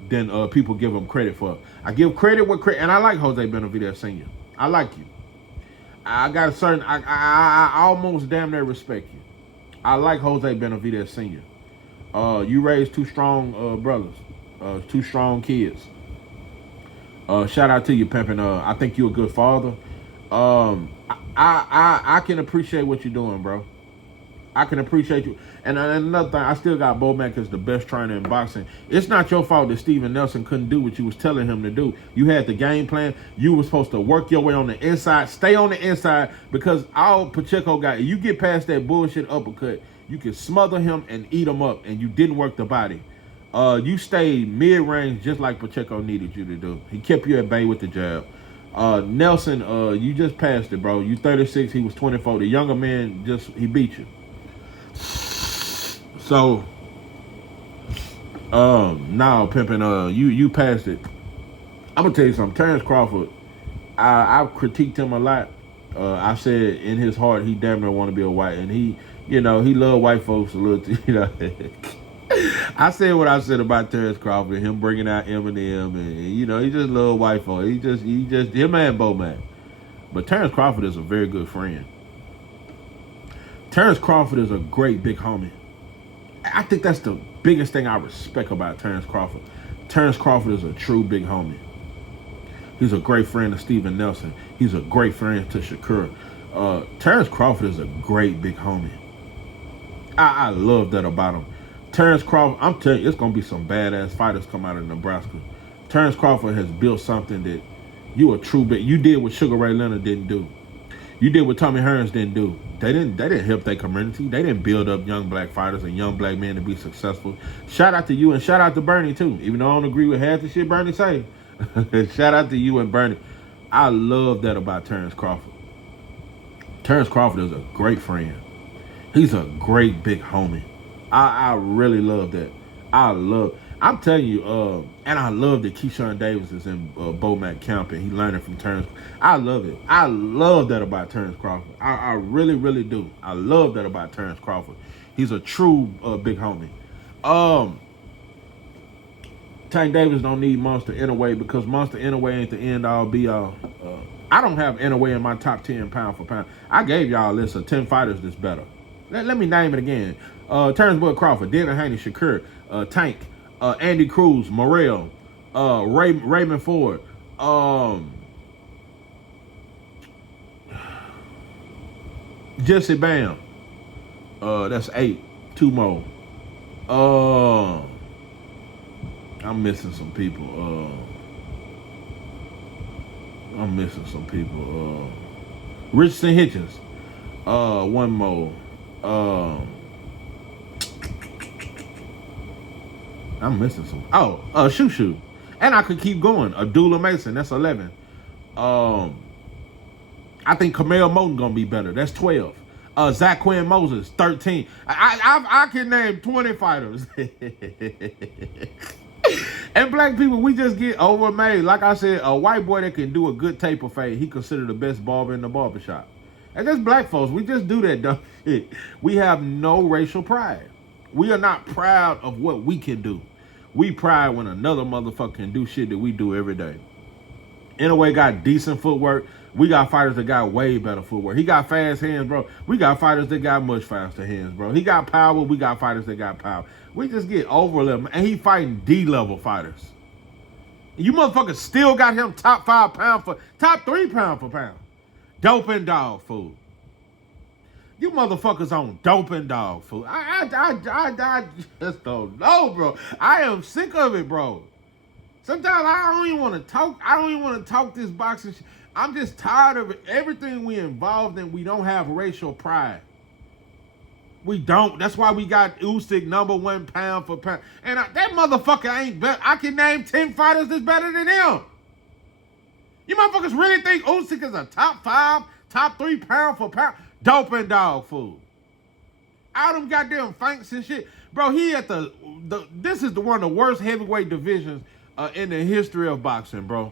than people give him credit for. I give credit where credit, and I like Jose Benavidez Sr. I like you. I got a certain, I almost damn near respect you. I like Jose Benavidez Sr. You raised two strong brothers, two strong kids. Shout out to you, pimpin'. I think you're a good father. I can appreciate what you're doing, bro. I can appreciate you. And another thing, I still got Bomac as the best trainer in boxing. It's not your fault that Steven Nelson couldn't do what you was telling him to do. You had the game plan. You were supposed to work your way on the inside. Stay on the inside because all Pacheco got, you get past that bullshit uppercut, you can smother him and eat him up, and you didn't work the body. You stayed mid-range just like Pacheco needed you to do. He kept you at bay with the jab. Nelson, you just passed it, bro. You 36, he was 24. The younger man, he beat you. So, now, pimpin', you passed it. I'm gonna tell you something. Terrence Crawford, I've critiqued him a lot. I said in his heart he damn near want to be a white, and he love white folks a little. I said what I said about Terrence Crawford, him bringing out Eminem, and he just love white folks. He just him and Bomac. But Terrence Crawford is a very good friend. Terrence Crawford is a great big homie. I think that's the biggest thing I respect about Terrence Crawford. Terrence Crawford is a true big homie. He's a great friend to Steven Nelson. He's a great friend to Shakur. Terrence Crawford is a great big homie. I love that about him. Terrence Crawford, I'm telling you, it's gonna be some badass fighters come out of Nebraska. Terrence Crawford has built something that you did what Sugar Ray Leonard didn't do. You did what Tommy Hearns didn't do. They didn't help their community. They didn't build up young black fighters and young black men to be successful. Shout out to you and shout out to Bernie too. Even though I don't agree with half the shit Bernie say. Shout out to you and Bernie. I love that about Terrence Crawford. Terrence Crawford is a great friend. He's a great big homie. I really love that. I'm telling you, and I love that Keyshawn Davis is in Bomac camp and he learning from Terrence. I love it. I love that about Terrence Crawford. I really, really do. I love that about Terrence Crawford. He's a true big homie. Tank Davis don't need Monster Inoue because Monster Inoue ain't the end all be all. I don't have Inoue in my top 10 pound for pound. I gave y'all a list of 10 fighters that's better. Let me name it again. Terrence Bud Crawford, Dennis Haney, Shakur, Tank, Andy Cruz, Morrell, Raymond Ford, Jesse Bam. That's 8. 2 more. I'm missing some people. Richardson Hitchens. 1 more. I'm missing some. Shoo. And I could keep going. Abdullah Mason, that's 11. I think Kamel Moten gonna be better. That's 12. Zach Quinn Moses, 13. I can name 20 fighters. And black people, we just get overmade. Like I said, a white boy that can do a good taper fade, he considered the best barber in the barbershop. And that's black folks. We just do that dumb shit. We have no racial pride. We are not proud of what we can do. We pride when another motherfucker can do shit that we do every day. Inoue got decent footwork. We got fighters that got way better footwork. He got fast hands, bro. We got fighters that got much faster hands, bro. He got power. We got fighters that got power. We just get over them. And he fighting D-level fighters. You motherfuckers still got him top 3 pound for pound. Dope and dog food. You motherfuckers on dope and dog food. I just don't know, bro. I am sick of it, bro. Sometimes I don't even want to talk. I don't even want to talk this boxing shit. I'm just tired of it. Everything we involved in, we don't have racial pride. We don't. That's why we got Usyk #1 pound for pound. And that motherfucker ain't better. I can name 10 fighters that's better than him. You motherfuckers really think Usyk is a top 5, top 3 pound for pound? Dope and dog food. All them goddamn fanks and shit. Bro, he at this is one of the worst heavyweight divisions in the history of boxing, bro.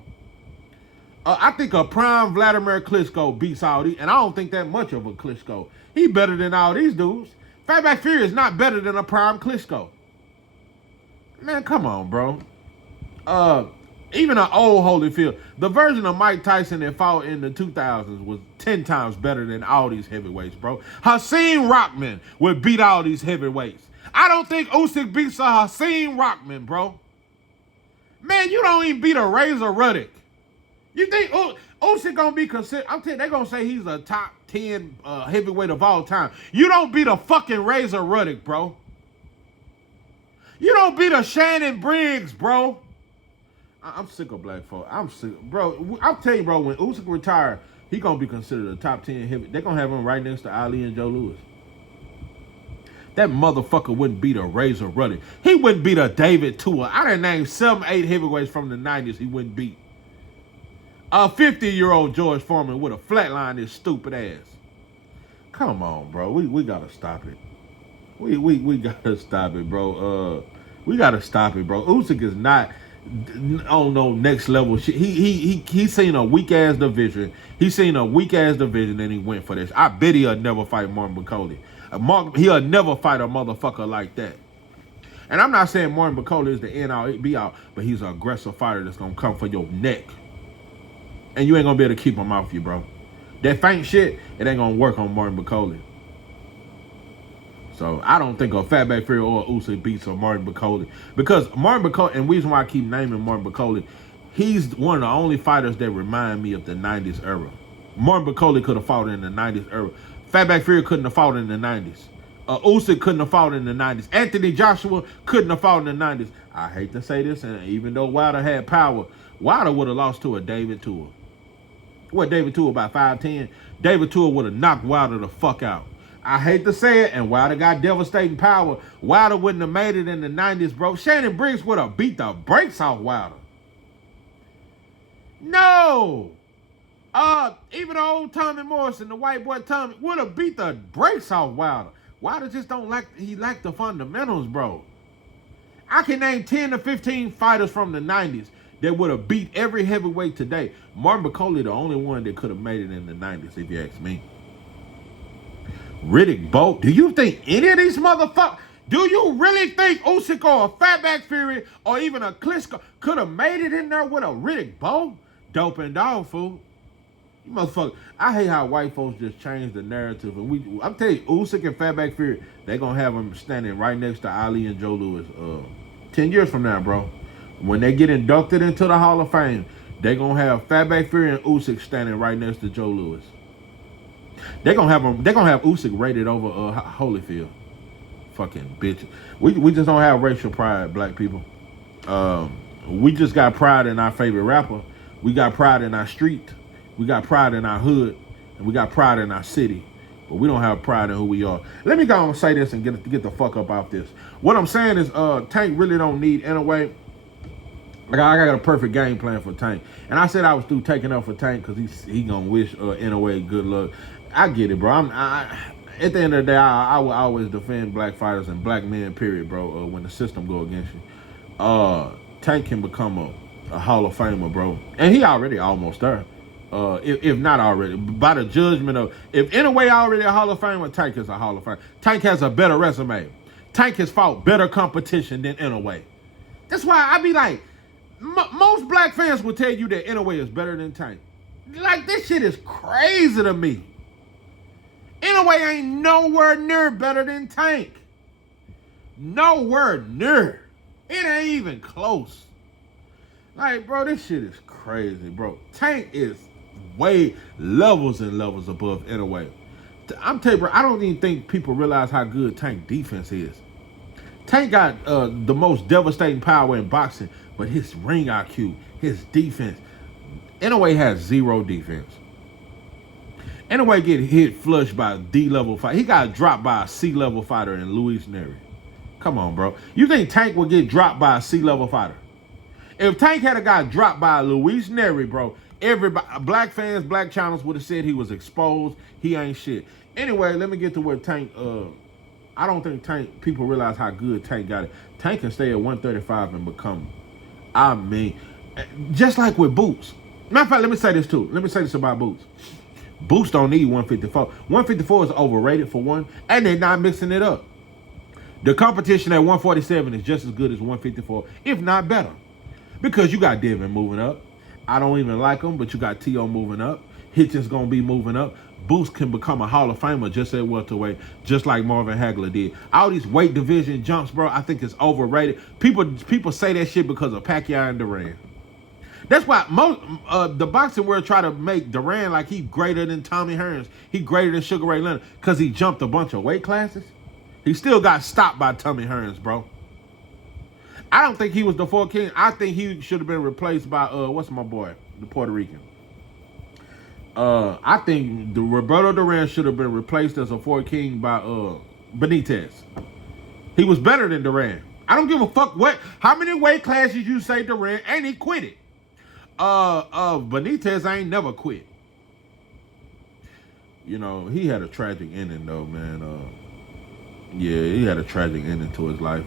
I think a prime Vladimir Klitschko beats all these, and I don't think that much of a Klitschko. He better than all these dudes. Fatback Fury is not better than a prime Klitschko. Man, come on, bro. Even an old Holyfield, the version of Mike Tyson that fought in the 2000s was 10 times better than all these heavyweights, bro. Hakeem Rockman would beat all these heavyweights. I don't think Usyk beats a Hakeem Rockman, bro. Man, you don't even beat a Razor Ruddock. You think Usyk gonna be considered? I'm telling you, they gonna say he's a top 10 heavyweight of all time. You don't beat a fucking Razor Ruddock, bro. You don't beat a Shannon Briggs, bro. I'm sick of black folk. I'm sick, bro. I'll tell you, bro. When Usyk retire, he gonna be considered a top 10 heavy. They're gonna have him right next to Ali and Joe Louis. That motherfucker wouldn't beat a Razor Ruddock. He wouldn't beat a David Tua. I done named 7, 8 heavyweights from the 90s he wouldn't beat. A 50-year-old George Foreman would have flatlined his stupid ass. Come on, bro. We gotta stop it. We gotta stop it, bro. We gotta stop it, bro. Usyk is not on no next level shit. He seen a weak ass division. He seen a weak ass division and he went for this. I bet he'll never fight Martin McCauley. He'll never fight a motherfucker like that. And I'm not saying Martin McCauley is the end all be out, but he's an aggressive fighter that's gonna come for your neck. And you ain't gonna be able to keep him off you, bro. That faint shit, it ain't gonna work on Martin McCauley. So I don't think a Fatback Fury or Usyk beats a Martin McCauley. Because Martin McCauley, and the reason why I keep naming Martin McCauley, he's one of the only fighters that remind me of the 90s era. Martin McCauley could have fought in the 90s era. Fatback Fury couldn't have fought in the 90s. Usyk couldn't have fought in the 90s. Anthony Joshua couldn't have fought in the 90s. I hate to say this, and even though Wilder had power, Wilder would have lost to a David Tua. What, David Tua about 5'10"? David Tua would have knocked Wilder the fuck out. I hate to say it, and Wilder got devastating power. Wilder wouldn't have made it in the 90s, bro. Shannon Briggs would have beat the brakes off Wilder. No! Even old Tommy Morrison, the white boy Tommy, would have beat the brakes off Wilder. Wilder just don't he lacked the fundamentals, bro. I can name 10 to 15 fighters from the 90s that would have beat every heavyweight today. Martin McCauley, the only one that could have made it in the 90s, if you ask me. Riddick Bowe, do you think any of these motherfuckers, do you really think Usyk or a Fatback Fury or even a Klitschko could have made it in there with a Riddick Bowe? Dope and dog food. You motherfucker, I hate how white folks just change the narrative. And I'm telling you, Usyk and Fatback Fury, they're going to have them standing right next to Ali and Joe Louis 10 years from now, bro. When they get inducted into the Hall of Fame, they're going to have Fatback Fury and Usyk standing right next to Joe Louis. They're going to have Usyk rated over Holyfield. Fucking bitch. We just don't have racial pride, black people. We just got pride in our favorite rapper. We got pride in our street. We got pride in our hood. And we got pride in our city. But we don't have pride in who we are. Let me go and say this and get the fuck up off this. What I'm saying is Tank really don't need Inoue. Like I got a perfect game plan for Tank. And I said I was through taking up for Tank because he gonna wish Inoue good luck. I get it, bro. At the end of the day, I will always defend black fighters and black men, period, bro, when the system go against you. Tank can become a Hall of Famer, bro. And he already almost there. If not already. By the judgment of, if Inoue already a Hall of Famer, Tank is a Hall of Famer. Tank has a better resume. Tank has fought better competition than Inoue. That's why I be like, most black fans will tell you that Inoue is better than Tank. Like, this shit is crazy to me. Inoue ain't nowhere near better than Tank. Nowhere near. It ain't even close. Like, bro, this shit is crazy, bro. Tank is way levels and levels above Inoue. I'm telling you, bro, I don't even think people realize how good Tank defense is. Tank got the most devastating power in boxing, but his ring IQ, his defense, Inoue has zero defense. Inoue get hit flush by a D-level fighter. He got dropped by a C-level fighter in Luis Neri. Come on, bro. You think Tank would get dropped by a C-level fighter? If Tank had got dropped by Luis Neri, bro, everybody, black fans, black channels would have said he was exposed. He ain't shit. Anyway, let me get to where Tank, I don't think Tank, people realize how good Tank got it. Tank can stay at 135 and become, I mean, just like with Boots. Matter of fact, let me say this too. Let me say this about Boots. Boots don't need 154. 154 is overrated for one, and they're not mixing it up. The competition at 147 is just as good as 154, if not better. Because you got Devin moving up. I don't even like him, but you got T.O. moving up. Hitchens going to be moving up. Boots can become a Hall of Famer just at welterweight, just like Marvin Hagler did. All these weight division jumps, bro, I think it's overrated. People say that shit because of Pacquiao and Duran. That's why most the boxing world try to make Duran like he greater than Tommy Hearns. He greater than Sugar Ray Leonard because he jumped a bunch of weight classes. He still got stopped by Tommy Hearns, bro. I don't think he was the fourth king. I think he should have been replaced by, what's my boy? The Puerto Rican. I think the Roberto Duran should have been replaced as a fourth king by Benitez. He was better than Duran. I don't give a fuck how many weight classes you say Duran, and he quit it. Benitez ain't never quit. You know, he had a tragic ending though, man. Yeah, he had a tragic ending to his life.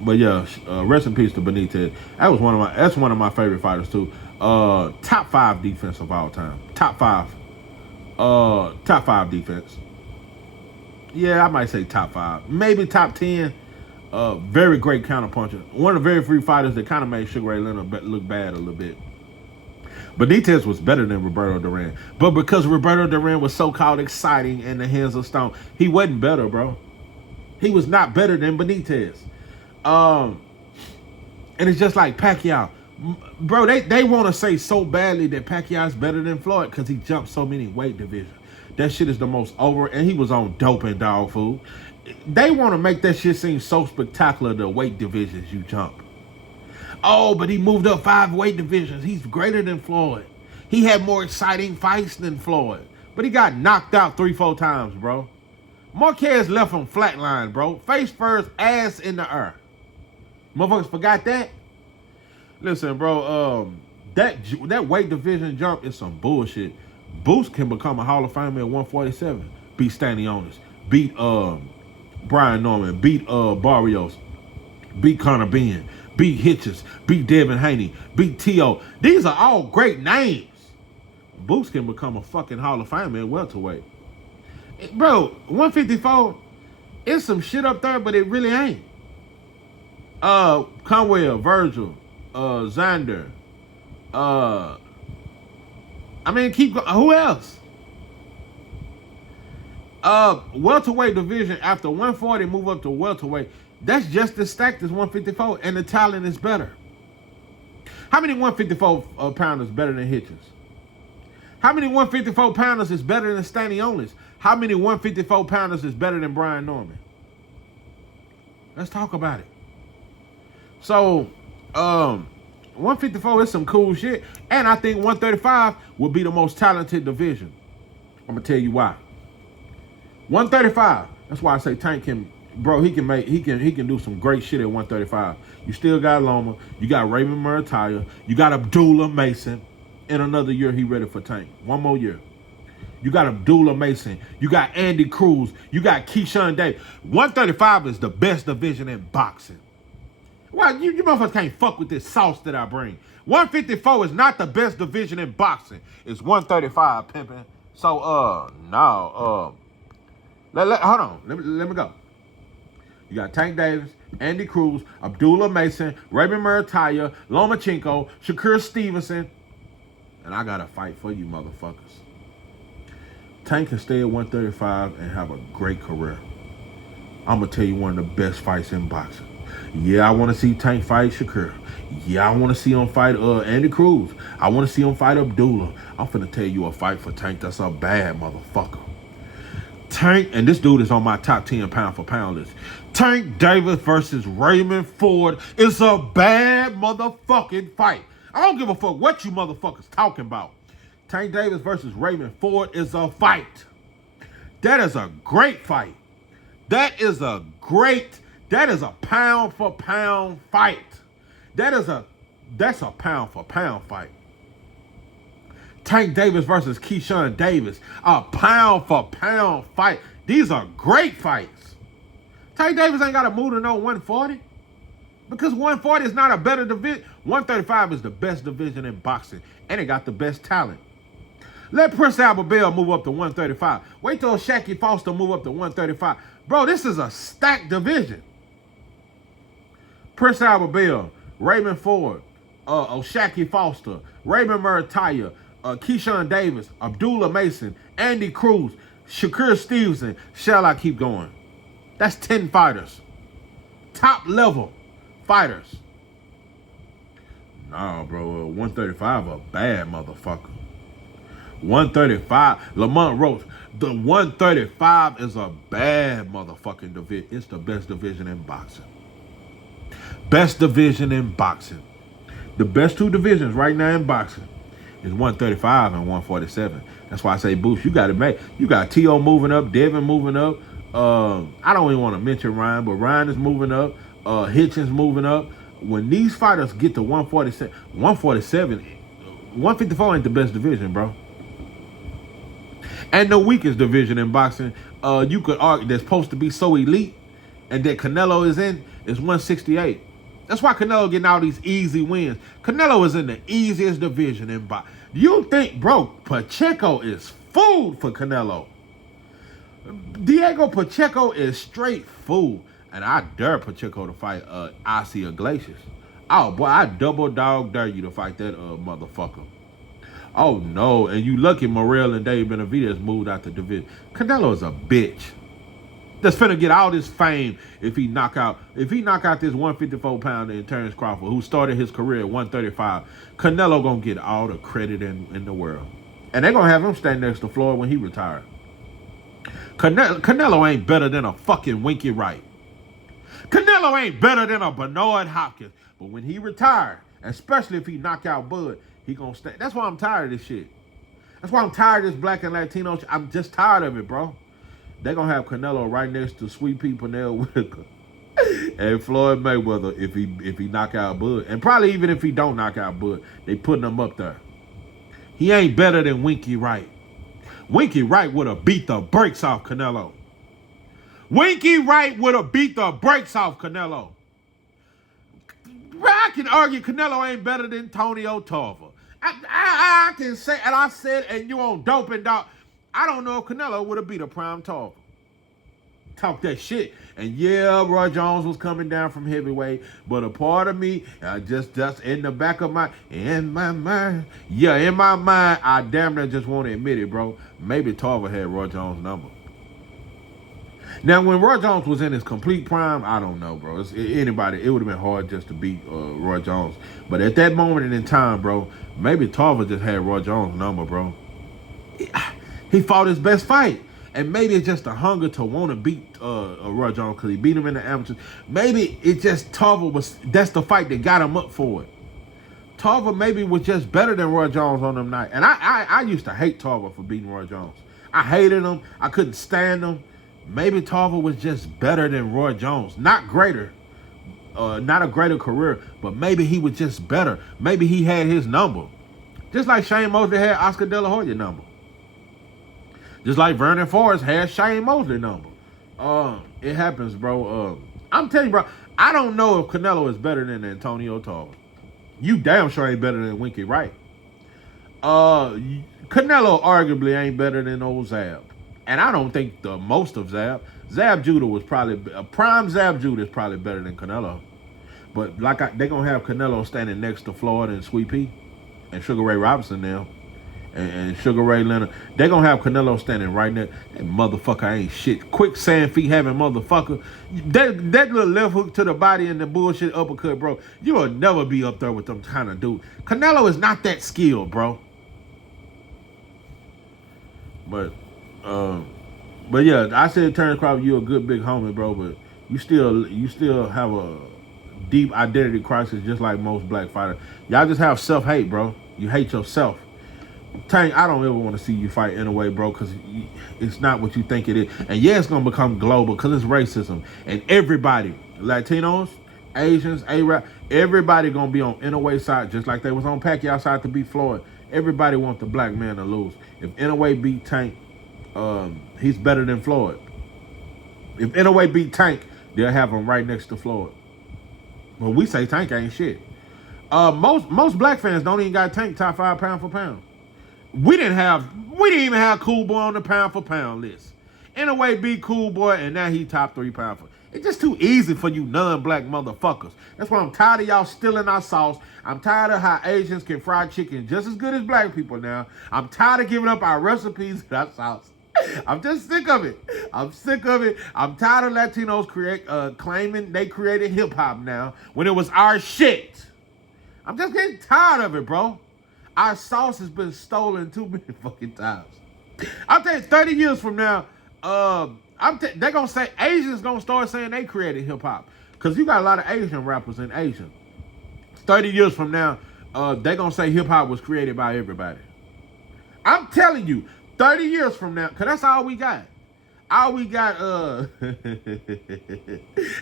But yeah, rest in peace to Benitez. That's one of my favorite fighters too. Top 5 defense of all time. Top 5. Top 5 defense. Yeah, I might say top 5. Maybe top 10. Very great counterpuncher. One of the very few fighters that kind of made Sugar Ray Leonard look bad a little bit. Benitez was better than Roberto Duran. But because Roberto Duran was so-called exciting in the hands of stone, he wasn't better, bro. He was not better than Benitez. And it's just like Pacquiao. Bro, they want to say so badly that Pacquiao's better than Floyd because he jumped so many weight divisions. That shit is the most over, and he was on dope and dog food. they want to make that shit seem so spectacular, the weight divisions you jump. Oh, but he moved up 5 weight divisions. He's greater than Floyd. He had more exciting fights than Floyd. But he got knocked out 3-4 times, bro. Marquez left him flatline, bro. Face first, ass in the air. Motherfuckers forgot that? Listen, bro, that weight division jump is some bullshit. Boost can become a Hall of Famer at 147. Beat Stanionis. Beat Brian Norman. Beat Barrios. Beat Conor Benn. Beat Hitchens. Beat Devin Haney. Beat T.O. These are all great names. Boost can become a fucking Hall of Famer at welterweight. Bro, 154, it's some shit up there, but it really ain't. Conwell, Virgil, Xander, keep going. Who else? Welterweight division, after 140, move up to welterweight. That's just as stacked as 154, and the talent is better. How many 154 pounders better than Hitchens? How many 154 pounders is better than Stanionis? How many 154 pounders is better than Brian Norman? Let's talk about it. So, 154 is some cool shit. And I think 135 will be the most talented division. I'm going to tell you why. 135, that's why I say Tank can, bro, he can do some great shit at 135. You still got Loma. You got Raymond Murataya. You got Abdullah Mason. In another year, he ready for Tank. One more year. You got Abdullah Mason. You got Andy Cruz. You got Keyshawn Davis. 135 is the best division in boxing. Well, you motherfuckers can't fuck with this sauce that I bring. 154 is not the best division in boxing. It's 135, pimping. So, hold on. Let me go. You got Tank Davis, Andy Cruz, Abdullah Mason, Raymond Murataya, Lomachenko, Shakur Stevenson. And I got a fight for you motherfuckers. Tank can stay at 135 and have a great career. I'm going to tell you one of the best fights in boxing. Yeah, I want to see Tank fight Shakur. Yeah, I want to see him fight Andy Cruz. I want to see him fight Abdullah. I'm finna tell you a fight for Tank that's a bad motherfucker. Tank, and this dude is on my top 10 pound for pound list. Tank Davis versus Raymond Ford is a bad motherfucking fight. I don't give a fuck what you motherfuckers talking about. Tank Davis versus Raymond Ford is a fight. That is a great fight. That is a pound for pound fight. That's a pound for pound fight. Tank Davis versus Keyshawn Davis, a pound for pound fight. These are great fights. Tank Davis ain't got to move to no 140. Because 140 is not a better division. 135 is the best division in boxing. And it got the best talent. Let Prince Albert Bell move up to 135. Wait till Shaquille Foster move up to 135. Bro, this is a stacked division. Prince Albert Bell, Raymond Ford, Shaquille Foster, Raymond Murataya, Keyshawn Davis, Abdullah Mason, Andy Cruz, Shakur Stevenson. Shall I keep going? That's 10 fighters. Top level fighters. Nah, bro. 135 a bad motherfucker. 135. Lamont Roach. The 135 is a bad motherfucking division. It's the best division in boxing. Best division in boxing. The best two divisions right now in boxing is 135 and 147. That's why I say, Boost, you got to make. You got T.O. moving up, Devin moving up. I don't even want to mention Ryan, but Ryan is moving up. Hitchens moving up. When these fighters get to 147, 154 ain't the best division, bro. And the weakest division in boxing, you could argue that's supposed to be so elite, and that Canelo is in, is 168. That's why Canelo getting all these easy wins. Canelo is in the easiest division in boxing. You think, bro, Pacheco is food for Canelo. Diego Pacheco is straight food. And I dare Pacheco to fight Ossie Iglesias. Oh, boy, I double dog dare you to fight that motherfucker. Oh, no. And you lucky Morrell and Dave Benavidez moved out the division. Canelo is a bitch. That's finna get all this fame if he knock out this 154-pounder in Terrence Crawford, who started his career at 135. Canelo gonna get all the credit in the world. And they're gonna have him stand next to Floyd when he retired. Canelo ain't better than a fucking Winky Wright. Canelo ain't better than a Bernard Hopkins. But when he retired, especially if he knock out Bud, he gonna stay. That's why I'm tired of this shit. That's why I'm tired of this black and Latino shit. I'm just tired of it, bro. They gonna have Canelo right next to Sweet Pea Pernell Whitaker and Floyd Mayweather if he knock out Bud. And probably even if he don't knock out Bud, they putting him up there. He ain't better than Winky Wright. Winky Wright would have beat the brakes off Canelo. Winky Wright would have beat the brakes off Canelo. I can argue Canelo ain't better than Antonio Tarver. I can say, and I said, and you on dope and dog, I don't know if Canelo would have beat a prime Tarver. Talk that shit. And yeah, Roy Jones was coming down from heavyweight, but a part of me, just in the back of in my mind, I damn near just want to admit it, bro. Maybe Tarver had Roy Jones' number. Now, when Roy Jones was in his complete prime, I don't know, bro. Anybody, it would have been hard just to beat Roy Jones. But at that moment in time, bro, maybe Tarver just had Roy Jones' number, bro. He fought his best fight. And maybe it's just a hunger to want to beat Roy Jones because he beat him in the amateurs. Maybe it just that's the fight that got him up for it. Tarver maybe was just better than Roy Jones on them night. And I used to hate Tarver for beating Roy Jones. I hated him. I couldn't stand him. Maybe Tarver was just better than Roy Jones. Not greater. Not a greater career, but maybe he was just better. Maybe he had his number. Just like Shane Mosley had Oscar De La Hoya number. Just like Vernon Forrest had Shane Mosley number. It happens, bro. I'm telling you, bro, I don't know if Canelo is better than Antonio Tarver. You damn sure ain't better than Winky Wright. Canelo arguably ain't better than old Zab. And I don't think the most of Zab. Zab Judah was probably, a prime Zab Judah is probably better than Canelo. But they're going to have Canelo standing next to Floyd and Sweet Pea and Sugar Ray Robinson now. And Sugar Ray Leonard. They're going to have Canelo standing right there. That motherfucker ain't shit. Quicksand feet having motherfucker. That little left hook to the body and the bullshit uppercut, bro. You will never be up there with them kind of dude. Canelo is not that skilled, bro. But yeah, I said Terrence Crawford, you a good big homie, bro, but you still have a deep identity crisis just like most black fighters. Y'all just have self-hate, bro. You hate yourself. Tank, I don't ever want to see you fight Inoue, bro, because it's not what you think it is. And yeah, it's going to become global because it's racism. And everybody, Latinos, Asians, Arab, everybody going to be on Inoue's side just like they was on Pacquiao's side to beat Floyd. Everybody wants the black man to lose. If Inoue beat Tank, he's better than Floyd. If Inoue beat Tank, they'll have him right next to Floyd. Well, we say Tank ain't shit. Most black fans don't even got Tank top 5 pound for pound. We didn't even have Cool Boy on the pound for pound list. Inoue beat Cool Boy, and now he top 3 pound for. It's just too easy for you non-black motherfuckers. That's why I'm tired of y'all stealing our sauce. I'm tired of how Asians can fry chicken just as good as black people now. I'm tired of giving up our recipes and our sauce. I'm just sick of it. I'm sick of it. I'm tired of Latinos claiming they created hip-hop now when it was our shit. I'm just getting tired of it, bro. Our sauce has been stolen too many fucking times. I'll tell you, 30 years from now, they're going to say, Asians going to start saying they created hip-hop. Because you got a lot of Asian rappers in Asia. 30 years from now, they're going to say hip-hop was created by everybody. I'm telling you, 30 years from now, because that's all we got. All we got, and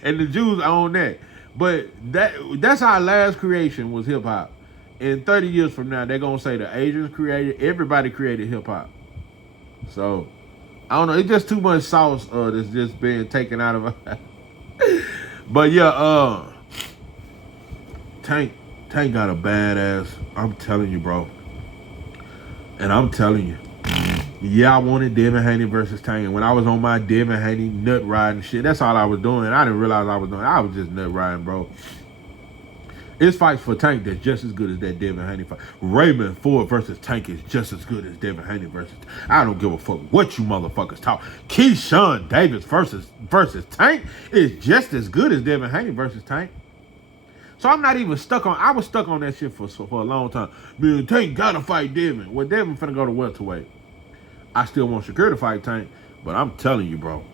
the Jews own that. But that's our last creation was hip-hop. In 30 years from now, they're going to say the Asians created, everybody created hip-hop. So, I don't know. It's just too much sauce that's just being taken out of it. But yeah, Tank got a badass. I'm telling you, bro. And I'm telling you. Yeah, I wanted Devin Haney versus Tank. And when I was on my Devin Haney nut riding shit, that's all I was doing. I didn't realize I was doing it. I was just nut riding, bro. It's fights for Tank that's just as good as that Devin Haney fight. Raymond Ford versus Tank is just as good as Devin Haney versus. I don't give a fuck what you motherfuckers talk. Keyshawn Davis versus Tank is just as good as Devin Haney versus Tank. So I'm not even stuck on. I was stuck on that shit for a long time. Man, Tank gotta fight Devin. Well, Devin finna go to welterweight. I still want Shakur to fight Tank, But I'm telling you, bro.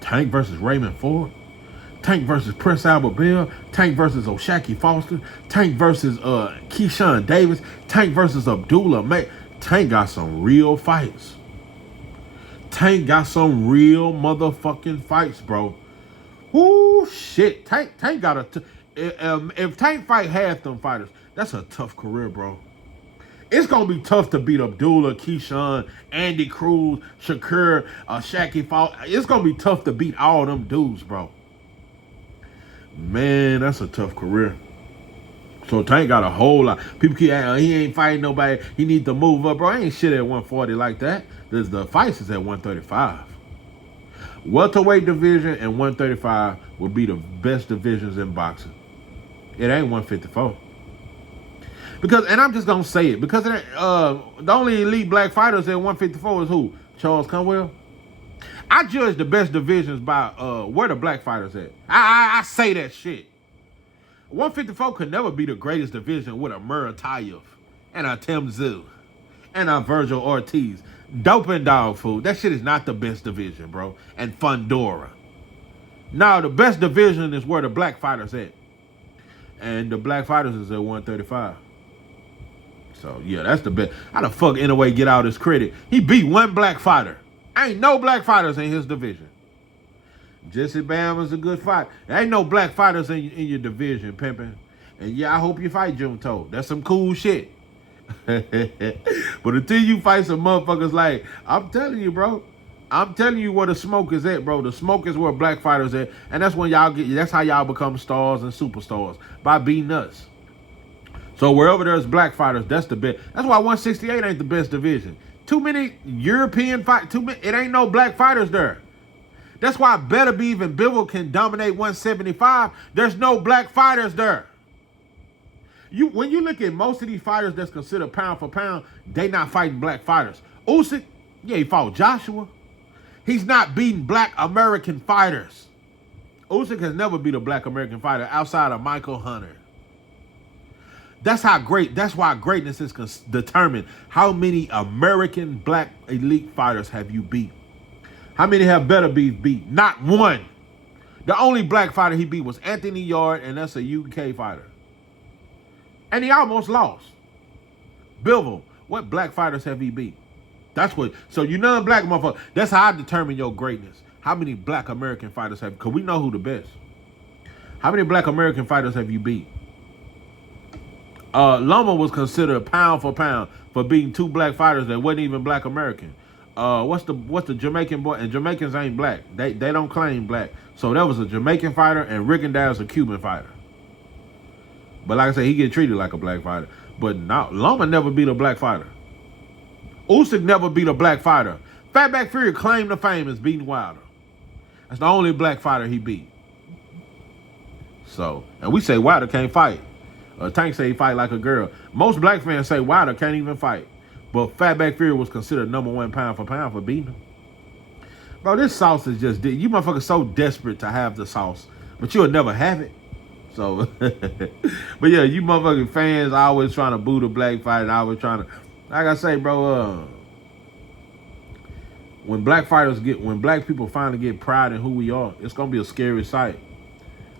Tank versus Raymond Ford. Tank versus Prince Albert Bell. Tank versus O'Shaquie Foster. Tank versus Keyshawn Davis. Tank versus Abdullah. Man, Tank got some real fights. Tank got some real motherfucking fights, bro. Whoo, shit. Tank got if Tank fight half them fighters, that's a tough career, bro. It's going to be tough to beat Abdullah, Keyshawn, Andy Cruz, Shakur, Shaqy Foster. It's going to be tough to beat all them dudes, bro. Man, that's a tough career. So Tank got a whole lot. People keep asking, he ain't fighting nobody. He need to move up, bro. I ain't shit at 140 like that. The fights is at 135. Welterweight division and 135 would be the best divisions in boxing. It ain't 154. Because, and I'm just gonna say it, because the only elite black fighters at 154 is who? Charles Conwell. I judge the best divisions by where the black fighters at. I say that shit. 154 could never be the greatest division with a Muratov and a Tim Tszyu and a Virgil Ortiz. Dope and dog food. That shit is not the best division, bro. And Fundora. No, the best division is where the black fighters at. And the black fighters is at 135. So, yeah, that's the best. How the fuck Inoue get all this credit? He beat one black fighter. Ain't no black fighters in his division. Jesse Bam is a good fight. There ain't no black fighters in your division, pimping. And yeah, I hope you fight Junto. That's some cool shit. But until you fight some motherfuckers like, I'm telling you, bro. I'm telling you where the smoke is at, bro. The smoke is where black fighters at. And that's when that's how y'all become stars and superstars. By beating us. So wherever there's black fighters, that's the best. That's why 168 ain't the best division. Too many European fight. It ain't no black fighters there. That's why Beterbiev and Bivol can dominate 175. There's no black fighters there. When you look at most of these fighters that's considered pound for pound, they not fighting black fighters. Usyk, yeah, he fought Joshua. He's not beating black American fighters. Usyk has never beat a black American fighter outside of Michael Hunter. That's why greatness is determined. How many American black elite fighters have you beat? How many have Beterbiev beat? Not one. The only black fighter he beat was Anthony Yard, and that's a UK fighter. And he almost lost. Bivol, what black fighters have he beat? So you non-black motherfucker. That's how I determine your greatness. How many black American fighters have, because we know who the best. How many black American fighters have you beat? Loma was considered pound for pound for beating two black fighters that wasn't even black American. What's the Jamaican boy? And Jamaicans ain't black. They don't claim black. So that was a Jamaican fighter, and Rigondeaux's a Cuban fighter. But like I said, he get treated like a black fighter. But now Loma never beat a black fighter. Usyk never beat a black fighter. Fatback Fury claimed the fame as beating Wilder. That's the only black fighter he beat. So, and we say Wilder can't fight. Tank say he fight like a girl. Most black fans say Wilder can't even fight. But Fatback Fury was considered #1 pound for pound for beating him. Bro, this sauce is just, you motherfuckers so desperate to have the sauce, but you'll never have it. So, but yeah, you motherfucking fans always trying to boo the black fight, and always trying to, like I say, bro, when black people finally get pride in who we are, it's gonna be a scary sight.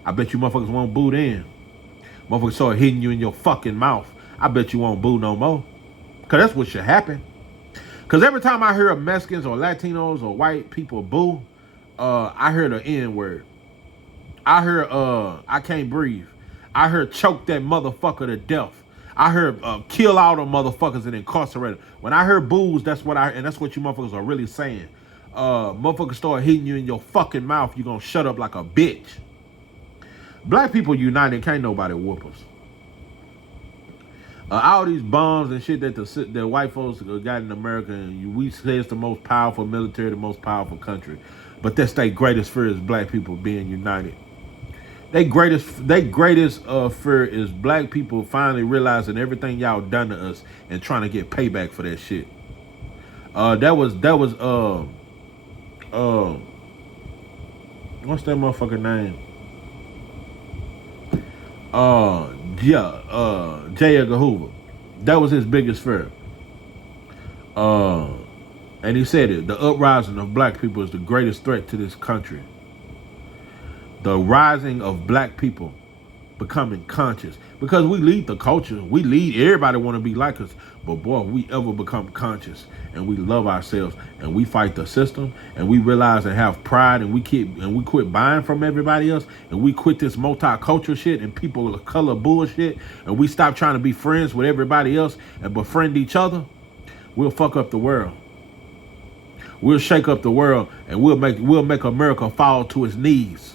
I bet you motherfuckers won't boo then. Motherfuckers start hitting you in your fucking mouth. I bet you won't boo no more. Cause that's what should happen. Cause every time I hear of Mexicans or Latinos or white people boo, I hear the N word. I hear I can't breathe. I hear choke that motherfucker to death. I heard kill all them motherfuckers and incarcerate them. When I hear boos, that's what you motherfuckers are really saying. Motherfuckers start hitting you in your fucking mouth, you gonna shut up like a bitch. Black people united, can't nobody whoop us. All these bombs and shit that the white folks got in America, and we say it's the most powerful military, the most powerful country, but that's their greatest fear is black people being united. Their greatest fear is black people finally realizing everything y'all done to us and trying to get payback for that shit. That was what's that motherfucker name? J. Edgar Hoover. That was his biggest fear. And he said it, the uprising of black people is the greatest threat to this country. The rising of black people becoming conscious. Because we lead the culture. We lead, everybody want to be like us. But boy, if we ever become conscious and we love ourselves and we fight the system and we realize and have pride and we quit buying from everybody else and we quit this multicultural shit and people of color bullshit and we stop trying to be friends with everybody else and befriend each other, we'll fuck up the world. We'll shake up the world and we'll make America fall to its knees.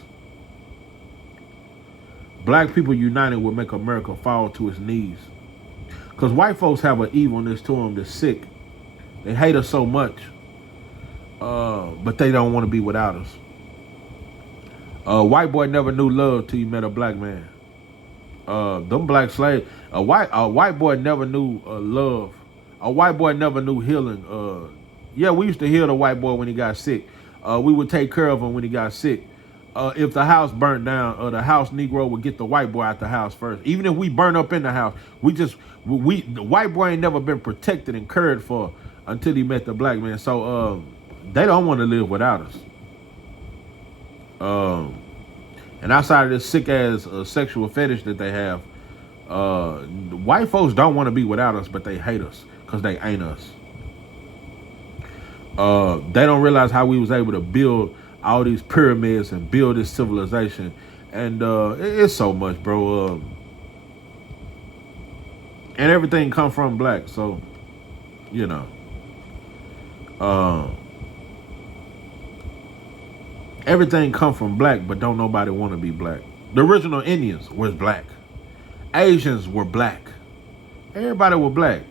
Black people united will make America fall to its knees. Because white folks have an evilness to them that's sick. They hate us so much, but they don't want to be without us. White boy never knew love till he met a black man. Them black slaves, a white boy never knew love. A white boy never knew healing. Yeah, we used to heal the white boy when he got sick. We would take care of him when he got sick. If the house burnt down, the house Negro would get the white boy out the house first. Even if we burn up in the house, the white boy ain't never been protected and cared for until he met the black man. So they don't want to live without us. And outside of this sick ass sexual fetish that they have, white folks don't want to be without us, but they hate us because they ain't us. They don't realize how we was able to build all these pyramids and build this civilization. And it's so much, bro. And everything come from black. So, you know. Everything come from black, but don't nobody want to be black. The original Indians was black. Asians were black. Everybody was black.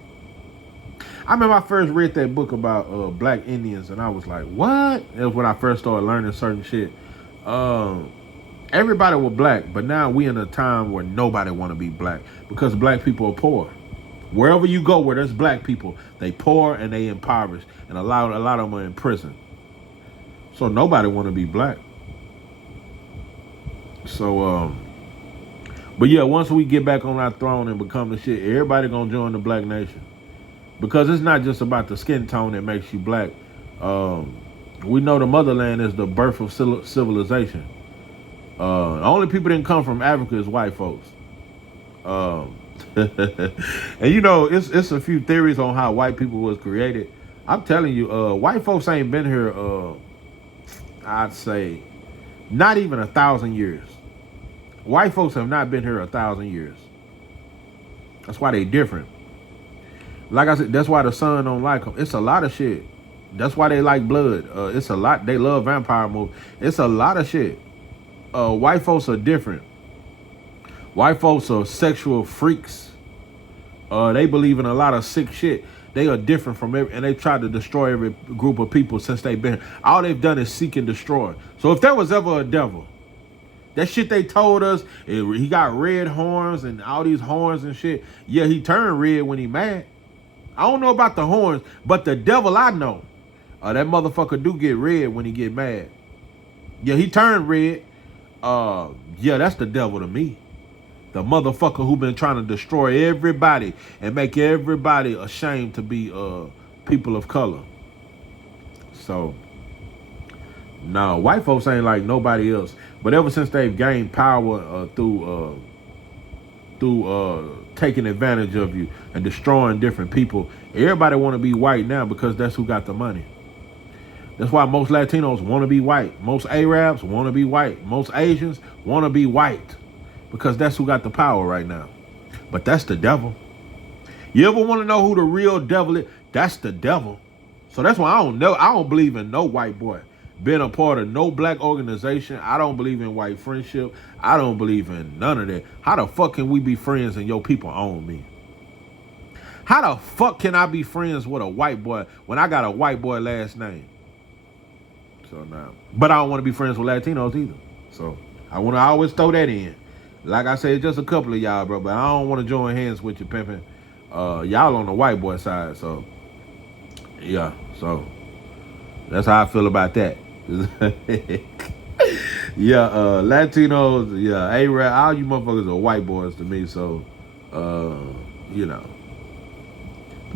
I remember I first read that book about black Indians, and I was like, what? It was when I first started learning certain shit. Everybody was black, but now we in a time where nobody want to be black because black people are poor. Wherever you go where there's black people, they poor and they impoverished, and a lot of them are in prison. So nobody want to be black. So, but yeah, once we get back on our throne and become the shit, everybody gonna join the black nation. Because it's not just about the skin tone that makes you black. We know the motherland is the birth of civilization. The only people that didn't come from Africa is white folks. And you know, it's a few theories on how white people was created. I'm telling you, white folks ain't been here, I'd say, not even 1,000 years. White folks have not been here 1,000 years. That's why they different. Like I said, that's why the sun don't like them. It's a lot of shit. That's why they like blood. It's a lot. They love vampire movies. It's a lot of shit. White folks are different. White folks are sexual freaks. They believe in a lot of sick shit. They are different from and they try to destroy every group of people since they've been here. All they've done is seek and destroy. So if there was ever a devil, that shit they told us, he got red horns and all these horns and shit. Yeah, he turned red when he mad. I don't know about the horns, but the devil I know, that motherfucker do get red when he get mad. Yeah, he turned red. Yeah, that's the devil to me. The motherfucker who been trying to destroy everybody and make everybody ashamed to be people of color. So, no, white folks ain't like nobody else. But ever since they've gained power through taking advantage of you and destroying different people, everybody want to be white now because that's who got the money. That's why most Latinos want to be white. Most Arabs want to be white. Most Asians want to be white because that's who got the power right now. But that's the devil. You ever want to know who the real devil is? That's the devil. So that's why I don't believe in no white boy being a part of no black organization. I don't believe in white friendship. I don't believe in none of that. How the fuck can we be friends and your people own me? How the fuck can I be friends with a white boy when I got a white boy last name? So now, but I don't want to be friends with Latinos either. So I want to always throw that in. Like I said, just a couple of y'all, bro, but I don't want to join hands with you pimping. Y'all on the white boy side, so yeah, so that's how I feel about that. Yeah, Latinos, yeah, A-Rap, all you motherfuckers are white boys to me, so, you know.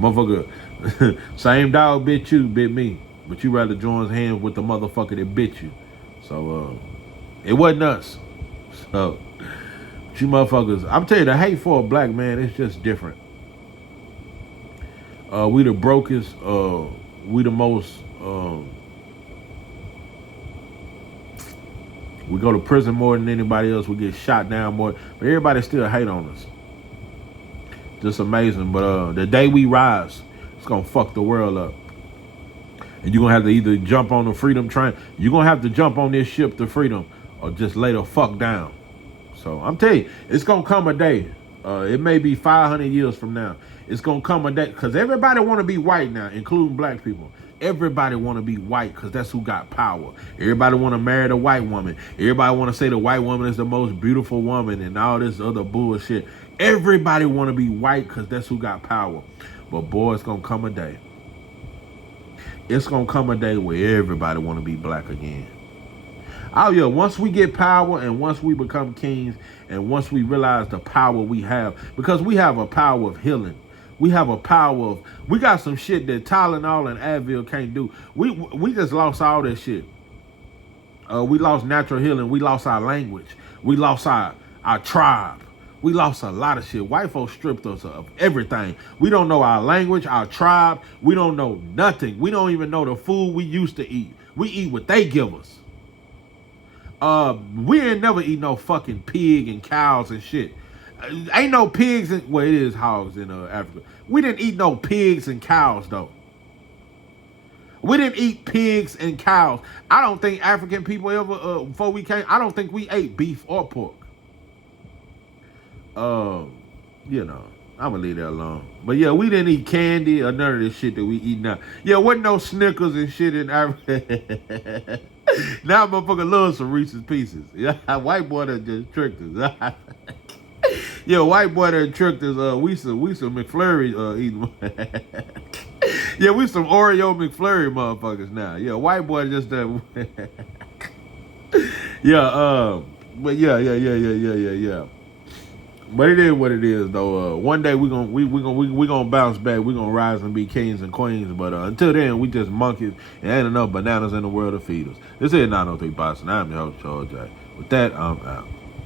Motherfucker, same dog bit you, bit me. But you rather join hands with the motherfucker that bit you. So, it wasn't us. So, you motherfuckers, I'm telling you, the hate for a black man is just different. We the brokest, we the most, we go to prison more than anybody else. We get shot down more, but everybody still hate on us. Just amazing. But the day we rise, it's gonna fuck the world up. And you're gonna have to either jump on the freedom train, you're gonna have to jump on this ship to freedom, or just lay the fuck down. So I'm telling you, it's gonna come a day. It may be 500 years from now. It's gonna come a day, because everybody wanna be white now, including black people. Everybody wanna be white because that's who got power. Everybody wanna marry the white woman. Everybody wanna say the white woman is the most beautiful woman and all this other bullshit. Everybody wanna be white because that's who got power. But boy, it's gonna come a day. It's gonna come a day where everybody wanna be black again. Oh yeah, once we get power and once we become kings and once we realize the power we have, because we have a power of healing. We have a power of, we got some shit that Tylenol and Advil can't do. We just lost all that shit. We lost natural healing. We lost our language. We lost our tribe. We lost a lot of shit. White folks stripped us of everything. We don't know our language, our tribe. We don't know nothing. We don't even know the food we used to eat. We eat what they give us. We ain't never eat no fucking pig and cows and shit. Ain't no pigs in, well, it is hogs in Africa. We didn't eat no pigs and cows though. We didn't eat pigs and cows. I don't think African people ever, before we came, I don't think we ate beef or pork. You know, I'm gonna leave that alone. But yeah, we didn't eat candy or none of this shit that we eat now. Yeah, wasn't no Snickers and shit in Africa. Now motherfucker loves some Reese's Pieces. Yeah, white boy that just tricked us. Yeah, white boy that tricked us. We some McFlurry eating. Yeah, we some Oreo McFlurry motherfuckers now. Yeah, white boy just that. Yeah, but yeah. But it is what it is, though. One day we gonna bounce back. We gonna rise and be kings and queens. But until then, we just monkeys and ain't enough bananas in the world to feed us. This is 903 Boston. I'm your host, Charles J. With that, I'm out.